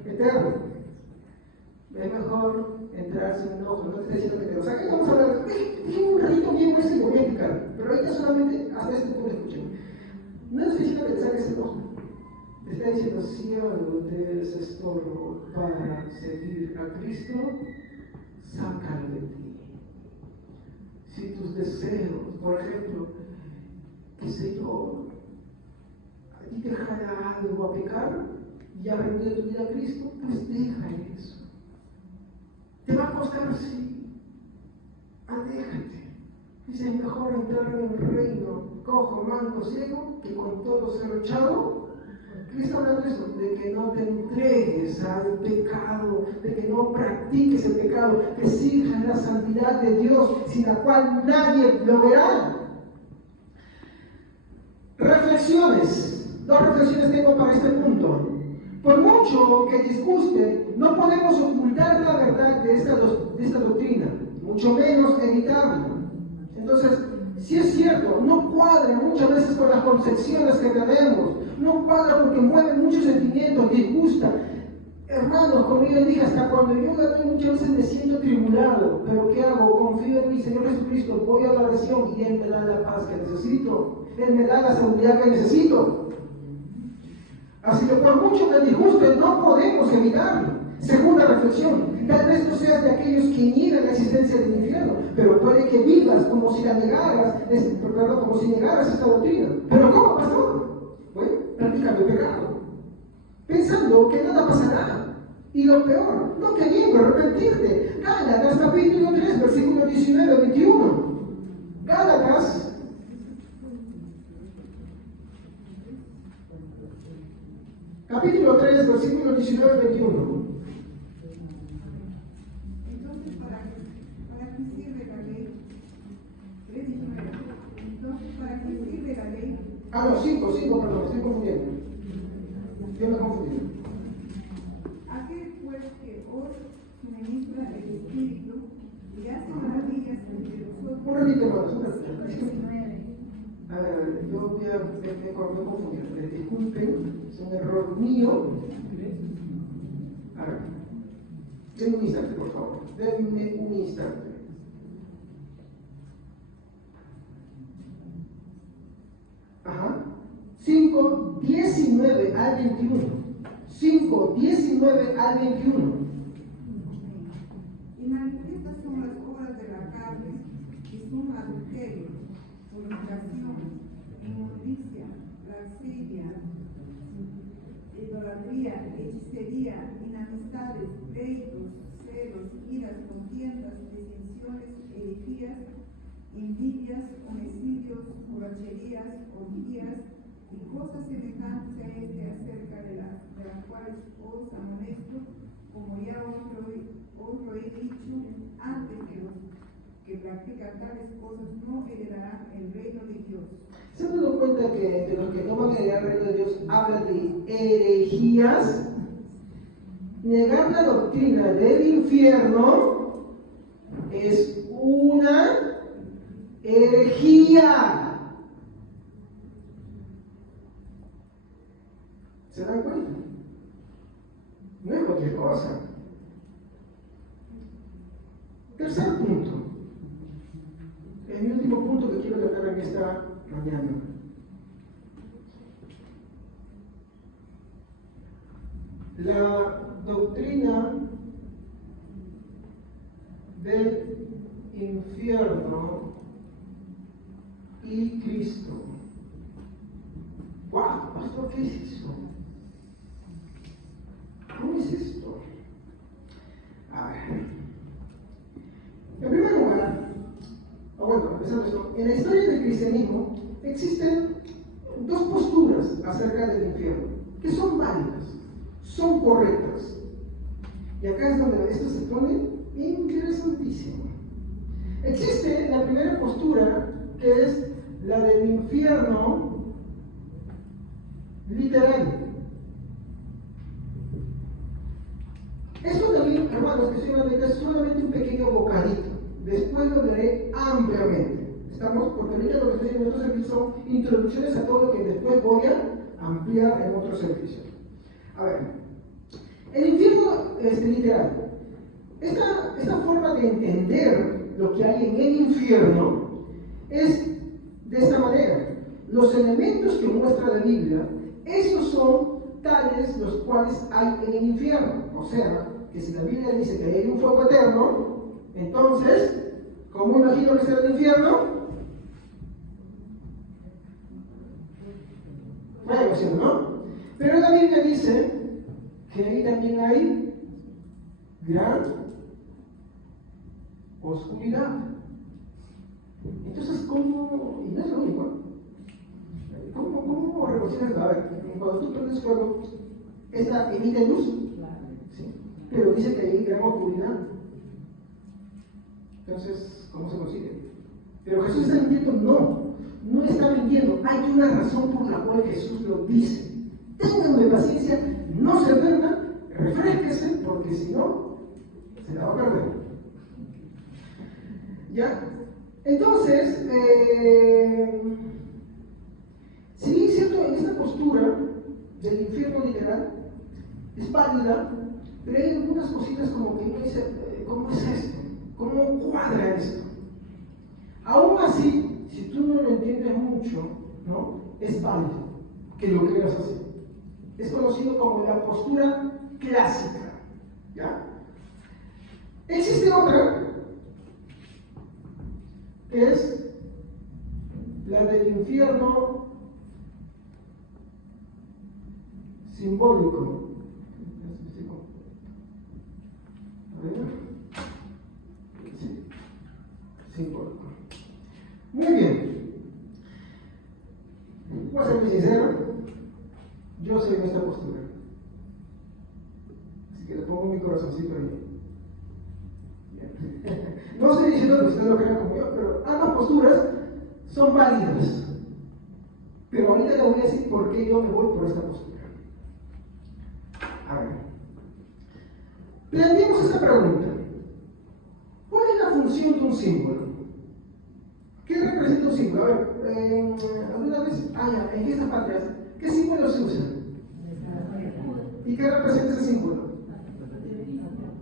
Eterno. Es mejor entrar sin un ojo, no te estoy diciendo que te lo saques. Vamos a hablar, un ratito bien pues y voy a explicar. Pero ahorita solamente hasta este punto escuchen. No estoy diciendo que te saques el ojo. Te está diciendo, si algo te es estorbo para seguir a Cristo, sácalo de ti. Si tus deseos, por ejemplo, qué sé yo, a ti te jala algo a pecar y a rendir tu vida a Cristo, pues deja eso. Te va a costar, sí. Aléjate. Dice, es mejor entrar en el reino cojo, manco, ciego, que con todo ser echado. ¿Qué está hablando de eso? De que no te entregues al pecado, de que no practiques el pecado, que sigas la santidad de Dios, sin la cual nadie lo verá. Reflexiones. Dos reflexiones tengo para este punto. Por mucho que disguste, no podemos ocultar la verdad de esta doctrina, mucho menos evitarla. Entonces, si es cierto, no cuadra muchas veces con las concepciones que tenemos, no cuadra porque mueve muchos sentimientos, disgusta. Hermanos, como yo dije, hasta cuando yo gané muchas veces me siento tribulado, pero ¿qué hago? Confío en mi Señor Jesucristo, voy a la oración y Él me da la paz que necesito, Él me da la seguridad que necesito. Así que por mucho que disguste, no podemos evitarlo. Segunda reflexión, tal vez no seas de aquellos que niegan la existencia del infierno, pero puede que vivas como si la negaras, como si negaras esta doctrina. ¿Pero cómo, pastor? Bueno, practicando el pecado, pensando que nada pasará. Y lo peor, no queriendo arrepentirte. Gálatas capítulo 3, versículo 19-21. Gálatas capítulo 3, versículo 19-21. Entonces, ¿para qué sirve la ley? 3:19. Entonces, ¿para qué sirve la ley? Ah, no, 5, perdón, estoy confundiendo. Yo me confundí. Aquel pues que os suministra el Espíritu y hace maravillas entre vosotros. Un ratito más, un ratito. 19. A ver, yo voy a me confundir. Disculpen, es un error mío. A ver, denme un instante, por favor. Denme un instante. Ajá. 5:19 al 21. 5:19 al 21. Y manifiestas son las obras de la carne, que son adulterio, fornicación, inmundicia, lascivia, idolatría, hechicería, inamistades, pleitos, celos, iras, contiendas, disensiones, herejías, envidias, homicidios, borracherías, orgías y cosas semejantes a acerca de las cuales os amonesto, como ya os lo he dicho antes, que los que practican tales cosas no heredarán el reino de Dios. ¿Se han dado cuenta que de los que no van a heredar el reino de Dios habla de herejías? Negar la doctrina del infierno es una herejía. ¿Se dan cuenta? No es cualquier cosa. Tercer punto. El último punto que quiero tratar en esta mañana. La doctrina del infierno y Cristo. ¡Wow! Pastor, ¿qué es eso? ¿Cómo es esto? A ver. En primer lugar, empezando esto, en la historia del cristianismo existen dos posturas acerca del infierno, que son válidas, son correctas. Y acá es donde esto se pone interesantísimo. Existe la primera postura, que es la del infierno literal. Esto también, hermanos, que es solamente un pequeño bocadito. Después lo veré ampliamente. ¿Estamos? Porque ahorita lo que estoy haciendo en estos servicios son introducciones a todo lo que después voy a ampliar en otros servicios. A ver, el infierno es literal. Esta forma de entender lo que hay en el infierno es de esta manera. Los elementos que muestra la Biblia, esos son tales los cuales hay en el infierno. O sea, que si la Biblia dice que hay un fuego eterno, entonces, ¿cómo imagino que será el infierno? Fuego, ¿sí o no? Pero la Biblia dice que ahí también hay gran oscuridad. Entonces, ¿cómo? Y no es lo único. ¿Cómo reconcilias? A ver, cuando tú prendes fuego, ¿esta emite luz? Sí. Pero dice que hay gran oscuridad. Entonces, ¿cómo se consigue? Pero Jesús está mintiendo. No está mintiendo. Hay una razón por la cual Jesús lo dice. Ténganme paciencia, no se pierdan, refresquese, porque si no, se la va a perder. ¿Ya? Entonces, si bien es cierto, en esta postura del infierno literal es válida, pero hay algunas cositas como que uno dice, ¿cómo es esto? ¿Cómo cuadra esto? Aún así, si tú no lo entiendes mucho, ¿no? Es válido que lo creas así. Es conocido como la postura clásica. ¿Ya? Existe otra, que es la del infierno simbólico. A ver. Sí. Simbólico. Muy bien. Voy a ser muy sincero. Yo soy en esta postura. Así que le pongo mi corazoncito ahí. No estoy diciendo que ustedes lo crean como yo, pero ambas posturas son válidas. Pero ahorita les voy a decir por qué yo me voy por esta postura. A ver. Planteemos esta pregunta. ¿Cuál es la función de un símbolo? ¿Qué representa un símbolo? A ver, alguna vez, en fiestas patrias, ¿qué símbolo se usa? ¿Y qué representa ese símbolo?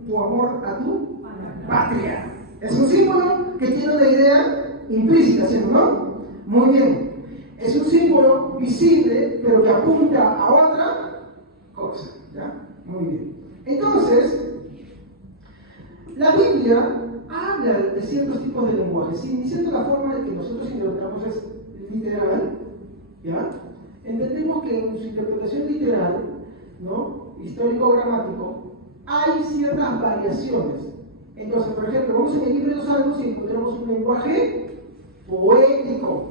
Tu amor a tu patria. Es un símbolo que tiene una idea implícita, ¿sí, no? Muy bien. Es un símbolo visible, pero que apunta a otra cosa. ¿Ya? Muy bien. Entonces, la Biblia habla de ciertos tipos de lenguaje. Si diciendo la forma de que nosotros interpretamos es literal, ¿ya? Entendemos que en su interpretación literal, ¿no? Histórico-gramático, hay ciertas variaciones. Entonces, por ejemplo, vamos en el libro de los Salmos y encontramos un lenguaje poético.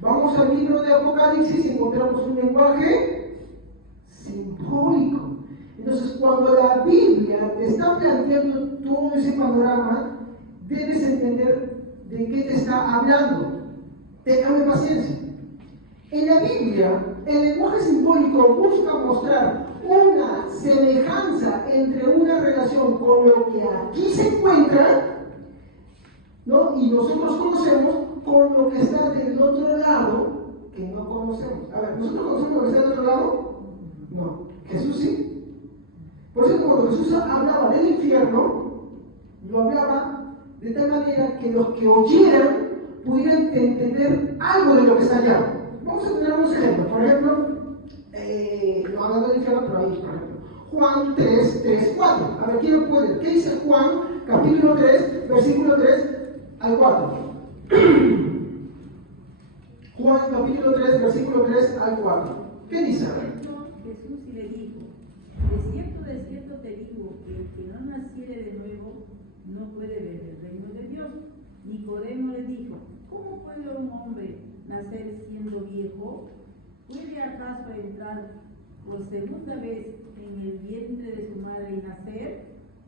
Vamos al libro de Apocalipsis y encontramos un lenguaje simbólico. Entonces, cuando la Biblia te está planteando todo ese panorama, debes entender de qué te está hablando. Téngame paciencia. En la Biblia, el lenguaje simbólico busca mostrar una semejanza entre una relación con lo que aquí se encuentra, ¿no? Y nosotros conocemos, con lo que está del otro lado que no conocemos. A ver, ¿nosotros conocemos lo que está del otro lado? No. Jesús sí. Por eso cuando Jesús hablaba del infierno, lo hablaba de tal manera que los que oyeran pudieran entender algo de lo que está allá. Vamos a tener unos ejemplos. Por ejemplo, no hablando del infierno, pero ahí, por ejemplo, Juan 3, 4. A ver, ¿quién lo puede? ¿Qué dice Juan, capítulo 3, versículo 3 al 4? Juan capítulo 3, versículo 3 al 4. ¿Qué dice? Jesús y le dijo, de cierto te digo, que el que no naciere de nuevo no puede ver el reino de Dios. Nicodemo le dijo, ¿cómo puede un hombre nacer siendo viejo? ¿Puede acaso entrar por segunda vez en el vientre de su madre y nacer?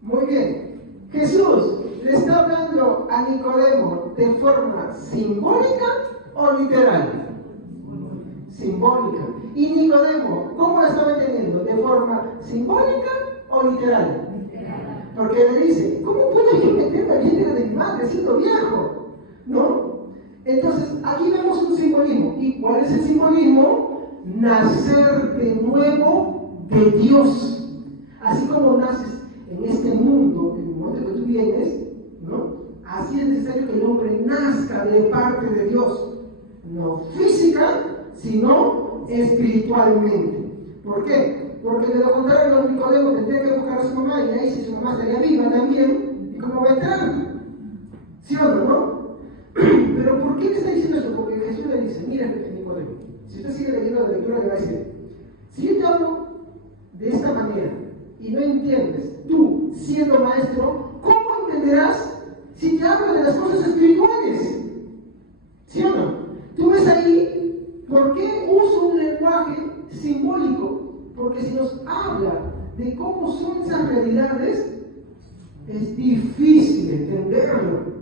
Muy bien. Jesús le está hablando a Nicodemo de forma simbólica o literal. Simbólica. Y Nicodemo, ¿cómo lo estaba entendiendo? ¿De forma simbólica o literal? Porque le dice, ¿cómo puedo yo meterme al vientre de mi madre siendo viejo? ¿No? Entonces, aquí vemos un simbolismo. ¿Y cuál es el simbolismo? Nacer de nuevo de Dios. Así como naces en este mundo, en el momento que tú vienes, ¿no? Así es necesario que el hombre nazca de parte de Dios. No física, sino espiritualmente. ¿Por qué? Porque de lo contrario, Nicodemo tendría que buscar a su mamá y ahí si su mamá estaría viva también, ¿y cómo va a entrar? ¿Sí o no? Pero ¿por qué le está diciendo eso? Porque Jesús le dice, mira Nicodemo, si usted sigue leyendo la lectura le va a decir, si yo te hablo de esta manera y no entiendes, tú siendo maestro, ¿cómo entenderás si te hablo de las cosas espirituales? ¿Sí o no? Tú ves ahí, ¿por qué uso un lenguaje simbólico? Porque si nos habla de cómo son esas realidades, es difícil entenderlo.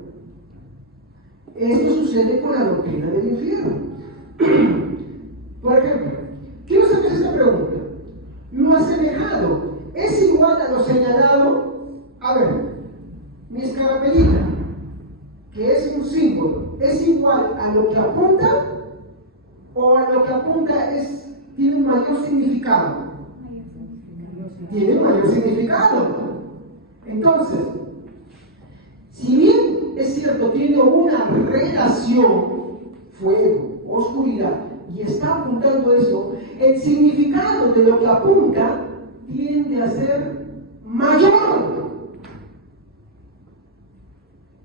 Esto sucede con la doctrina del infierno. Por ejemplo, quiero hacerles esta pregunta. ¿Lo asemejado es igual a lo señalado? A ver, mi escarapelita, que es un símbolo, ¿es igual a lo que apunta? ¿O a lo que apunta tiene un mayor significado? Tiene un mayor significado. Entonces, si bien es cierto, tiene una relación, fuego, oscuridad, y está apuntando eso, el significado de lo que apunta tiende a ser mayor.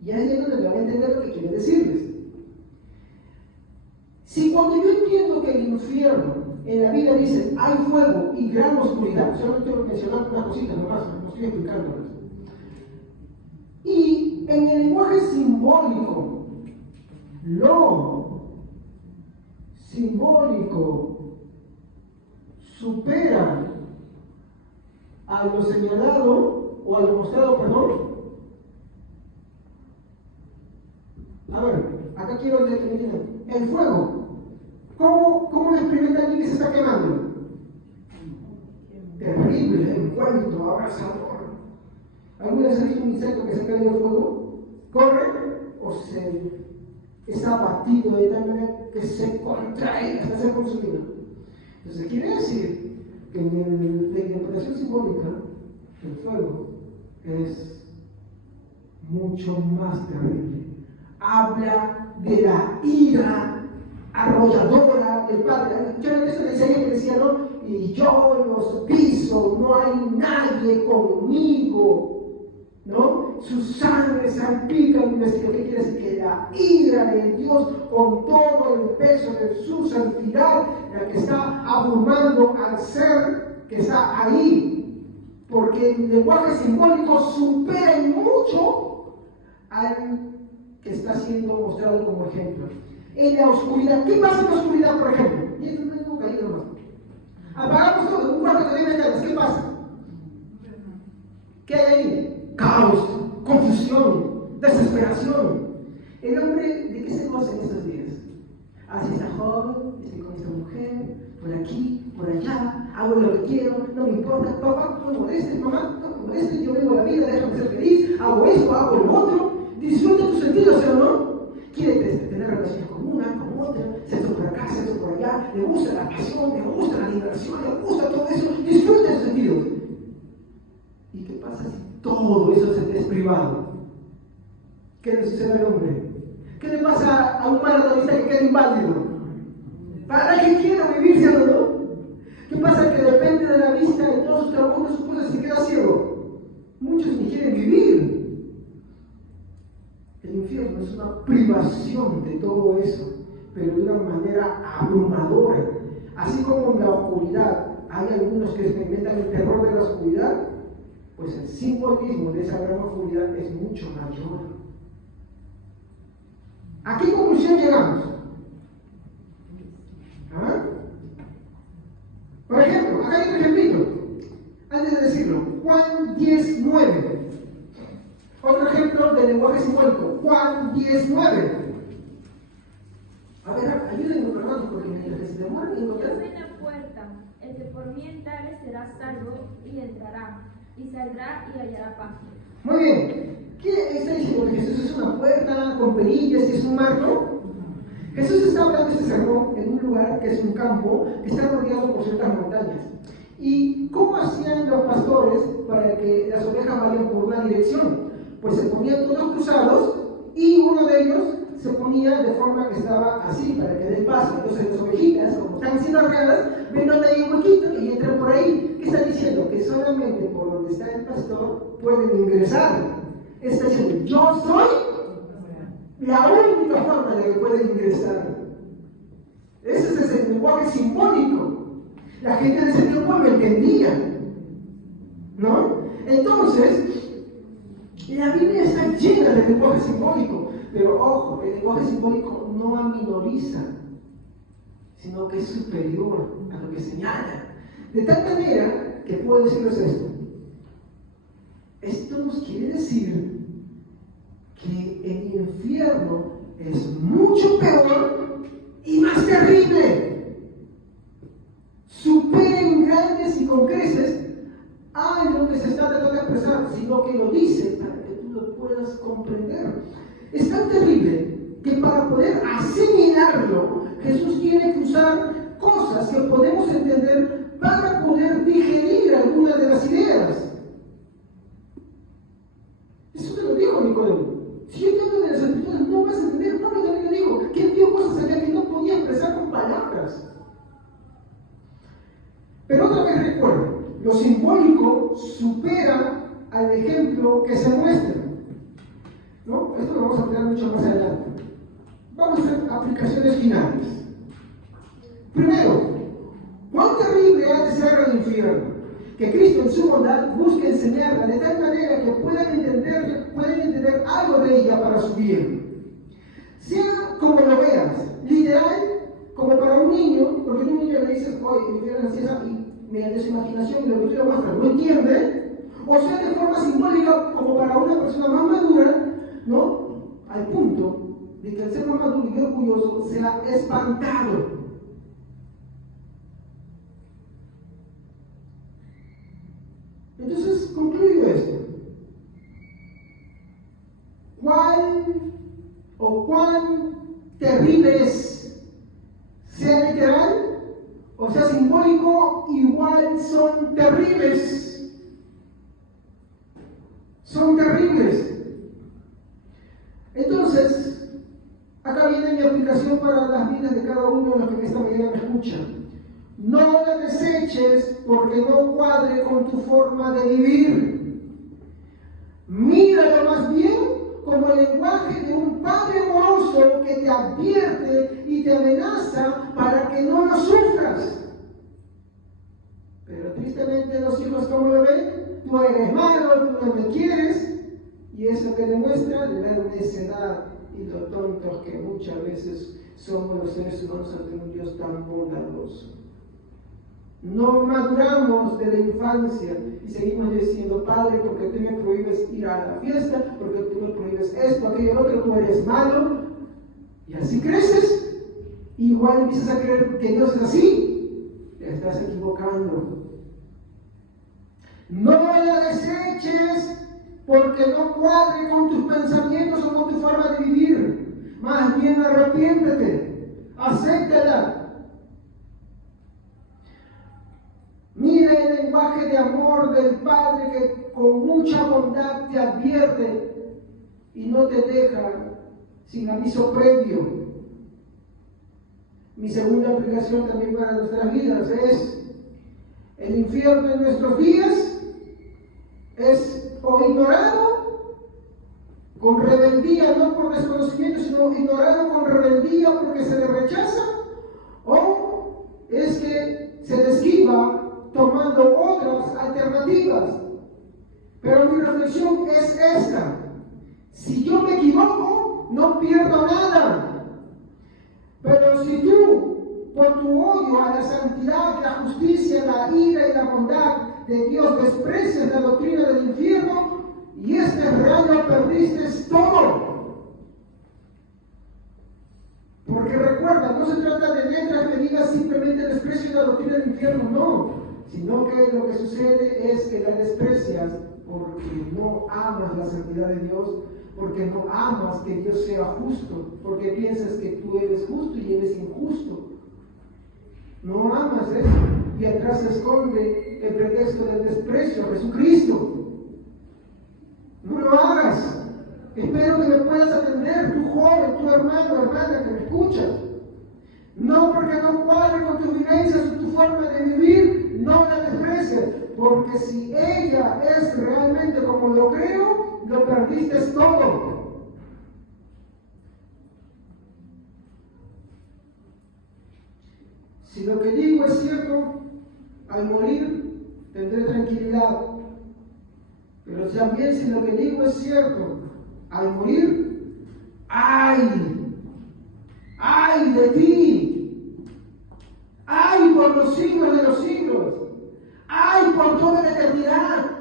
Y ahí es donde van a entender lo que quiere decirles. Si cuando yo entiendo que el infierno en la Biblia dice hay fuego y gran oscuridad, solamente estoy mencionando unas cositas nomás, no estoy explicándolas. Y en el lenguaje simbólico, lo simbólico supera a lo señalado o a lo mostrado, perdón. A ver, acá quiero determinar el fuego. ¿Cómo experimenta alguien que se está quemando? Terrible, envuelto, abrasador. ¿Alguna vez has visto un insecto que se cae en el fuego? ¿Corre o se está abatido de tal manera que se contrae hasta ser consumido. Entonces quiere decir que en la interpretación simbólica el fuego es mucho más terrible. Habla de la ira arrolladora del Padre. Yo en eso decía que decía, ¿no? Y yo los piso, no hay nadie conmigo, ¿no? Su sangre salpica mi vestido. ¿Qué quiere decir? Que la ira de Dios, con todo el peso de su santidad, la que está abrumando al ser que está ahí, porque el lenguaje simbólico supera en mucho al que está siendo mostrado como ejemplo. En la oscuridad, ¿qué pasa en la oscuridad, por ejemplo? Y esto no es un caído nomás. Apagamos todo, un cuarto que tiene ventanas, ¿qué pasa? ¿Qué hay ahí? Caos, confusión, desesperación. El hombre, ¿de qué se goza en estos días? Así está joven, estoy con esta mujer, por aquí, por allá, hago lo que quiero, no me importa, papá, no me molestes, mamá, no me molestes, yo vivo la vida, déjame ser feliz, hago esto, hago lo otro. Disfruta tus sentidos, ¿sí o no? Quiere tener relaciones con una, con otra, sexo por acá, sexo por allá, le gusta la pasión, le gusta la diversión, le gusta todo eso, disfruta sus sentidos. ¿Y qué pasa si todo eso se es privado? ¿Qué le sucede al hombre? ¿Qué le pasa a un maratonista que queda inválido? ¿Para qué quiero vivir, ¿sí o no? ¿Qué pasa? Que depende de la vista de todos sus trabajos, de sus cosas, y se queda ciego. Muchos ni quieren vivir. El infierno es una privación de todo eso, pero de una manera abrumadora. Así como en la oscuridad hay algunos que experimentan el terror de la oscuridad, pues el simbolismo de esa gran oscuridad es mucho mayor. ¿A qué conclusión llegamos? ¿Ah? Por ejemplo, acá hay un ejemplito, antes de decirlo, Juan 10:9. Otro ejemplo de lenguaje simbólico, Juan 10:9. A ver, ayúdenme, hermanos, porque mientras se demoran en encontrar. Yo soy la puerta, el que por mí entrare será salvo y entrará, y saldrá y hallará paz. Muy bien, ¿qué está diciendo? ¿Que Jesús es una puerta con perillas y es un marco? Jesús está hablando de este sermón en un lugar que es un campo que está rodeado por ciertas montañas. ¿Y cómo hacían los pastores para que las ovejas vayan por una dirección? Pues se ponían todos cruzados y uno de ellos se ponía de forma que estaba así, para que dé paso. Entonces las ovejitas, como están siendo arreadas, ven donde hay un huequito y entran por ahí. ¿Qué está diciendo? Que solamente por donde está el pastor pueden ingresar. Está diciendo, yo soy la única forma de que pueden ingresar. Ese es el lenguaje simbólico. La gente de ese tiempo lo entendía, ¿no? Entonces, la Biblia está llena de lenguaje simbólico, pero ojo, el lenguaje simbólico no aminoriza, sino que es superior a lo que señala. De tal manera que puedo decirles esto. Esto nos quiere decir que el infierno es mucho peor y más terrible. Supera en grandes y con creces a lo que se está tratando de expresar, sino que lo dice para que tú lo puedas comprender. Es tan terrible que para poder asimilarlo, Jesús tiene que usar cosas que podemos entender para poder digerir algunas de las ideas. Eso te lo dijo Nicodemo. Si yo te hablo de las escrituras, no vas a entender. No, yo también le digo que él vio cosas allá que no podía expresar con palabras. Pero otra vez recuerdo, lo simbólico supera al ejemplo que se muestra. ¿No? Esto lo vamos a hablar mucho más adelante. Vamos a hacer aplicaciones finales. Primero, ¿cuán terrible ha de ser el infierno? Que Cristo en su bondad busque enseñarla de tal manera que puedan entender algo de ella para su bien. Sea como lo veas, literal, como para un niño, porque a un niño le dices, oye, el infierno es así, y mediante su imaginación y lo que tú le muestras no entiende, o sea de forma simbólica, como para una persona más madura, ¿no? Al punto de que el ser más maduro y orgulloso sea espantado. Entonces, concluyo esto. ¿Cuán terribles, sea literal o sea simbólico, igual son terribles. Son terribles. Entonces, acá viene mi aplicación para las vidas de cada uno de los que en esta mañana me escuchan. No la deseches porque no cuadre con tu forma de vivir. Míralo más bien como el lenguaje de un padre amoroso que te advierte y te amenaza para que no lo sufras. Pero tristemente los hijos, ¿cómo lo ven? Tú eres malo, tú no me quieres, y eso que demuestra la necedad y lo tontos que muchas veces somos los seres humanos ante un Dios tan bondadoso. No maduramos de la infancia y seguimos diciendo, Padre, porque tú me prohíbes ir a la fiesta, porque tú me prohíbes esto, aquello, otro, tú eres malo. Y así creces. Igual empiezas a creer que Dios es así. Te estás equivocando. No la deseches porque no cuadre con tus pensamientos o con tu forma de vivir. Más bien arrepiéntete. Acéptala. Mira el lenguaje de amor del Padre que con mucha bondad te advierte y no te deja sin aviso previo. Mi segunda aplicación también para nuestras vidas es: el infierno en nuestros días es o ignorado con rebeldía, no por desconocimiento, sino ignorado con rebeldía porque se le rechaza, o es que se le esquiva tomando otras alternativas. Pero mi reflexión es esta: si yo me equivoco, no pierdo nada. Pero si tú, por tu odio a la santidad, la justicia, la ira y la bondad de Dios, desprecias la doctrina del infierno, y este rayo perdiste todo. Porque recuerda, no se trata de letras que digan simplemente desprecio la doctrina del infierno, no. Sino que lo que sucede es que la desprecias porque no amas la santidad de Dios, porque no amas que Dios sea justo, porque piensas que tú eres justo y eres injusto. No amas eso, y atrás se esconde el pretexto del desprecio a Jesucristo. No lo hagas. Espero que me puedas atender, tu joven, tu hermano, hermana que me escuchas. No porque no cuadre con tus vivencias o tu forma de vivir, no la desprecies, porque si ella es realmente como lo creo, lo perdiste todo. Si lo que digo es cierto, al morir tendré tranquilidad. Pero también si lo que digo es cierto, al morir, ¡ay! ¡Ay de ti! ¡Ay por los siglos de los siglos! ¡Ay por toda la eternidad!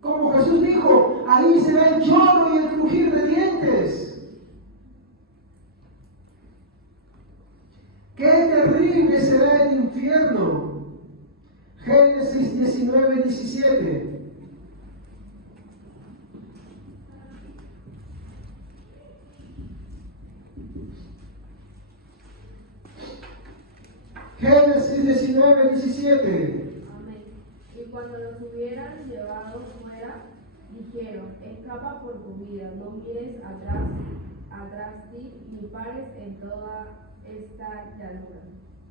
Como Jesús dijo, ahí será el lloro y el crujir de dientes. ¡Qué terrible será el infierno! Génesis 19, 17. Génesis 19, 17. Amén. Y cuando los hubieran llevado fuera, dijeron, escapa por tu vida, no mires atrás ti, ni pares en toda esta llanura.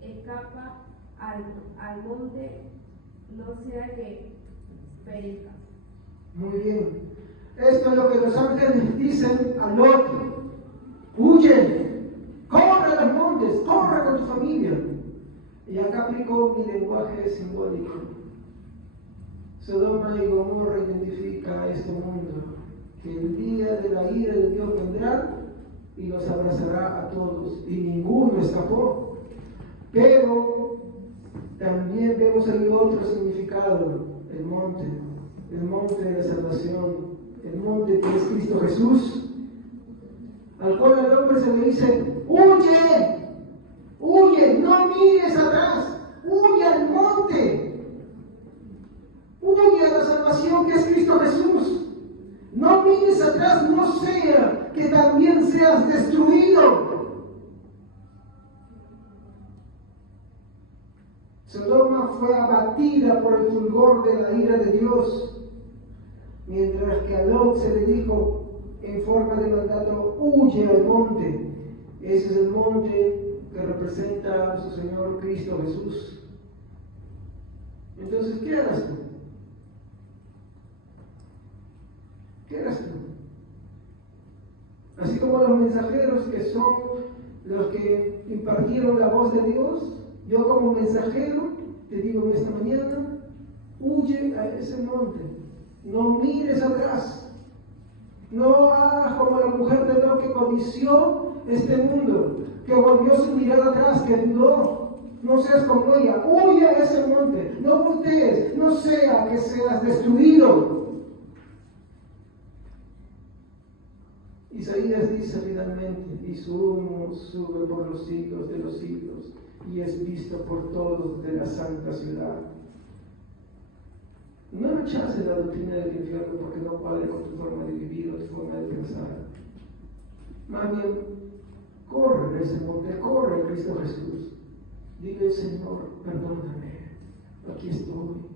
Escapa al monte, no sea que perezcas. Muy bien. Esto es lo que los ángeles dicen a Lot. Huye, corre a los montes, corre con tu familia. Y acá aplico mi lenguaje simbólico. Sodoma y Gomorra identifica a este mundo, que el día de la ira de Dios vendrá y los abrazará a todos, y ninguno escapó. Pero también vemos ahí otro significado: el monte de la salvación, el monte que es Cristo Jesús, al cual al hombre se le dice: huye, huye, no mires atrás, huye al monte, huye a la salvación que es Cristo Jesús. No mires atrás, no sea que también seas destruido. Sodoma fue abatida por el fulgor de la ira de Dios, mientras que a Lot se le dijo en forma de mandato: huye al monte. Ese es el monte que representa a nuestro Señor Cristo Jesús. Entonces, ¿qué harás tú? ¿Qué harás tú? Así como los mensajeros que son los que impartieron la voz de Dios, yo como mensajero te digo en esta mañana: huye a ese monte, no mires atrás, no hagas como la mujer de Lot que codició este mundo, que volvió su mirada atrás, que dudó. No seas como ella, huye a ese monte, no voltees, no sea que seas destruido. Isaías dice finalmente: y su humo sube por los siglos de los siglos, y es visto por todos de la santa ciudad. No rechaces la doctrina del infierno porque no cuadre con tu forma de vivir o tu forma de pensar. Más bien, corre en ese monte, corre en Cristo Jesús. Dile: Señor, perdóname, aquí estoy.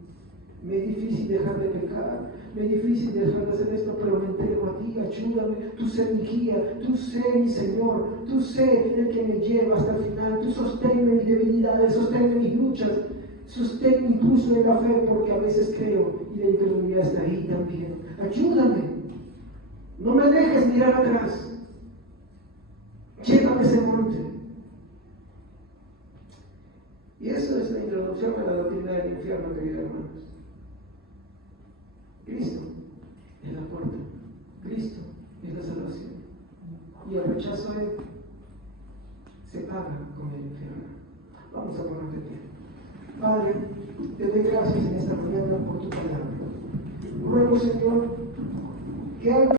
Me es difícil dejar de pecar, me es difícil dejar de hacer esto, pero me entrego a ti, ayúdame. Tú sé mi guía, tú sé mi Señor, tú sé el que me lleva hasta el final. Tú sosténme mis debilidades, sosténme mis luchas, sosténme incluso en la fe, porque a veces creo y la incredulidad está ahí también. Ayúdame, no me dejes mirar atrás, llévame a ese monte. Y eso es la introducción a la doctrina del infierno, queridos hermanos. Cristo es la puerta, Cristo es la salvación, y el rechazo a Él se paga con el infierno. Vamos a poner de pie. Padre, te doy gracias en esta mañana por tu palabra. Ruego, Señor, que haga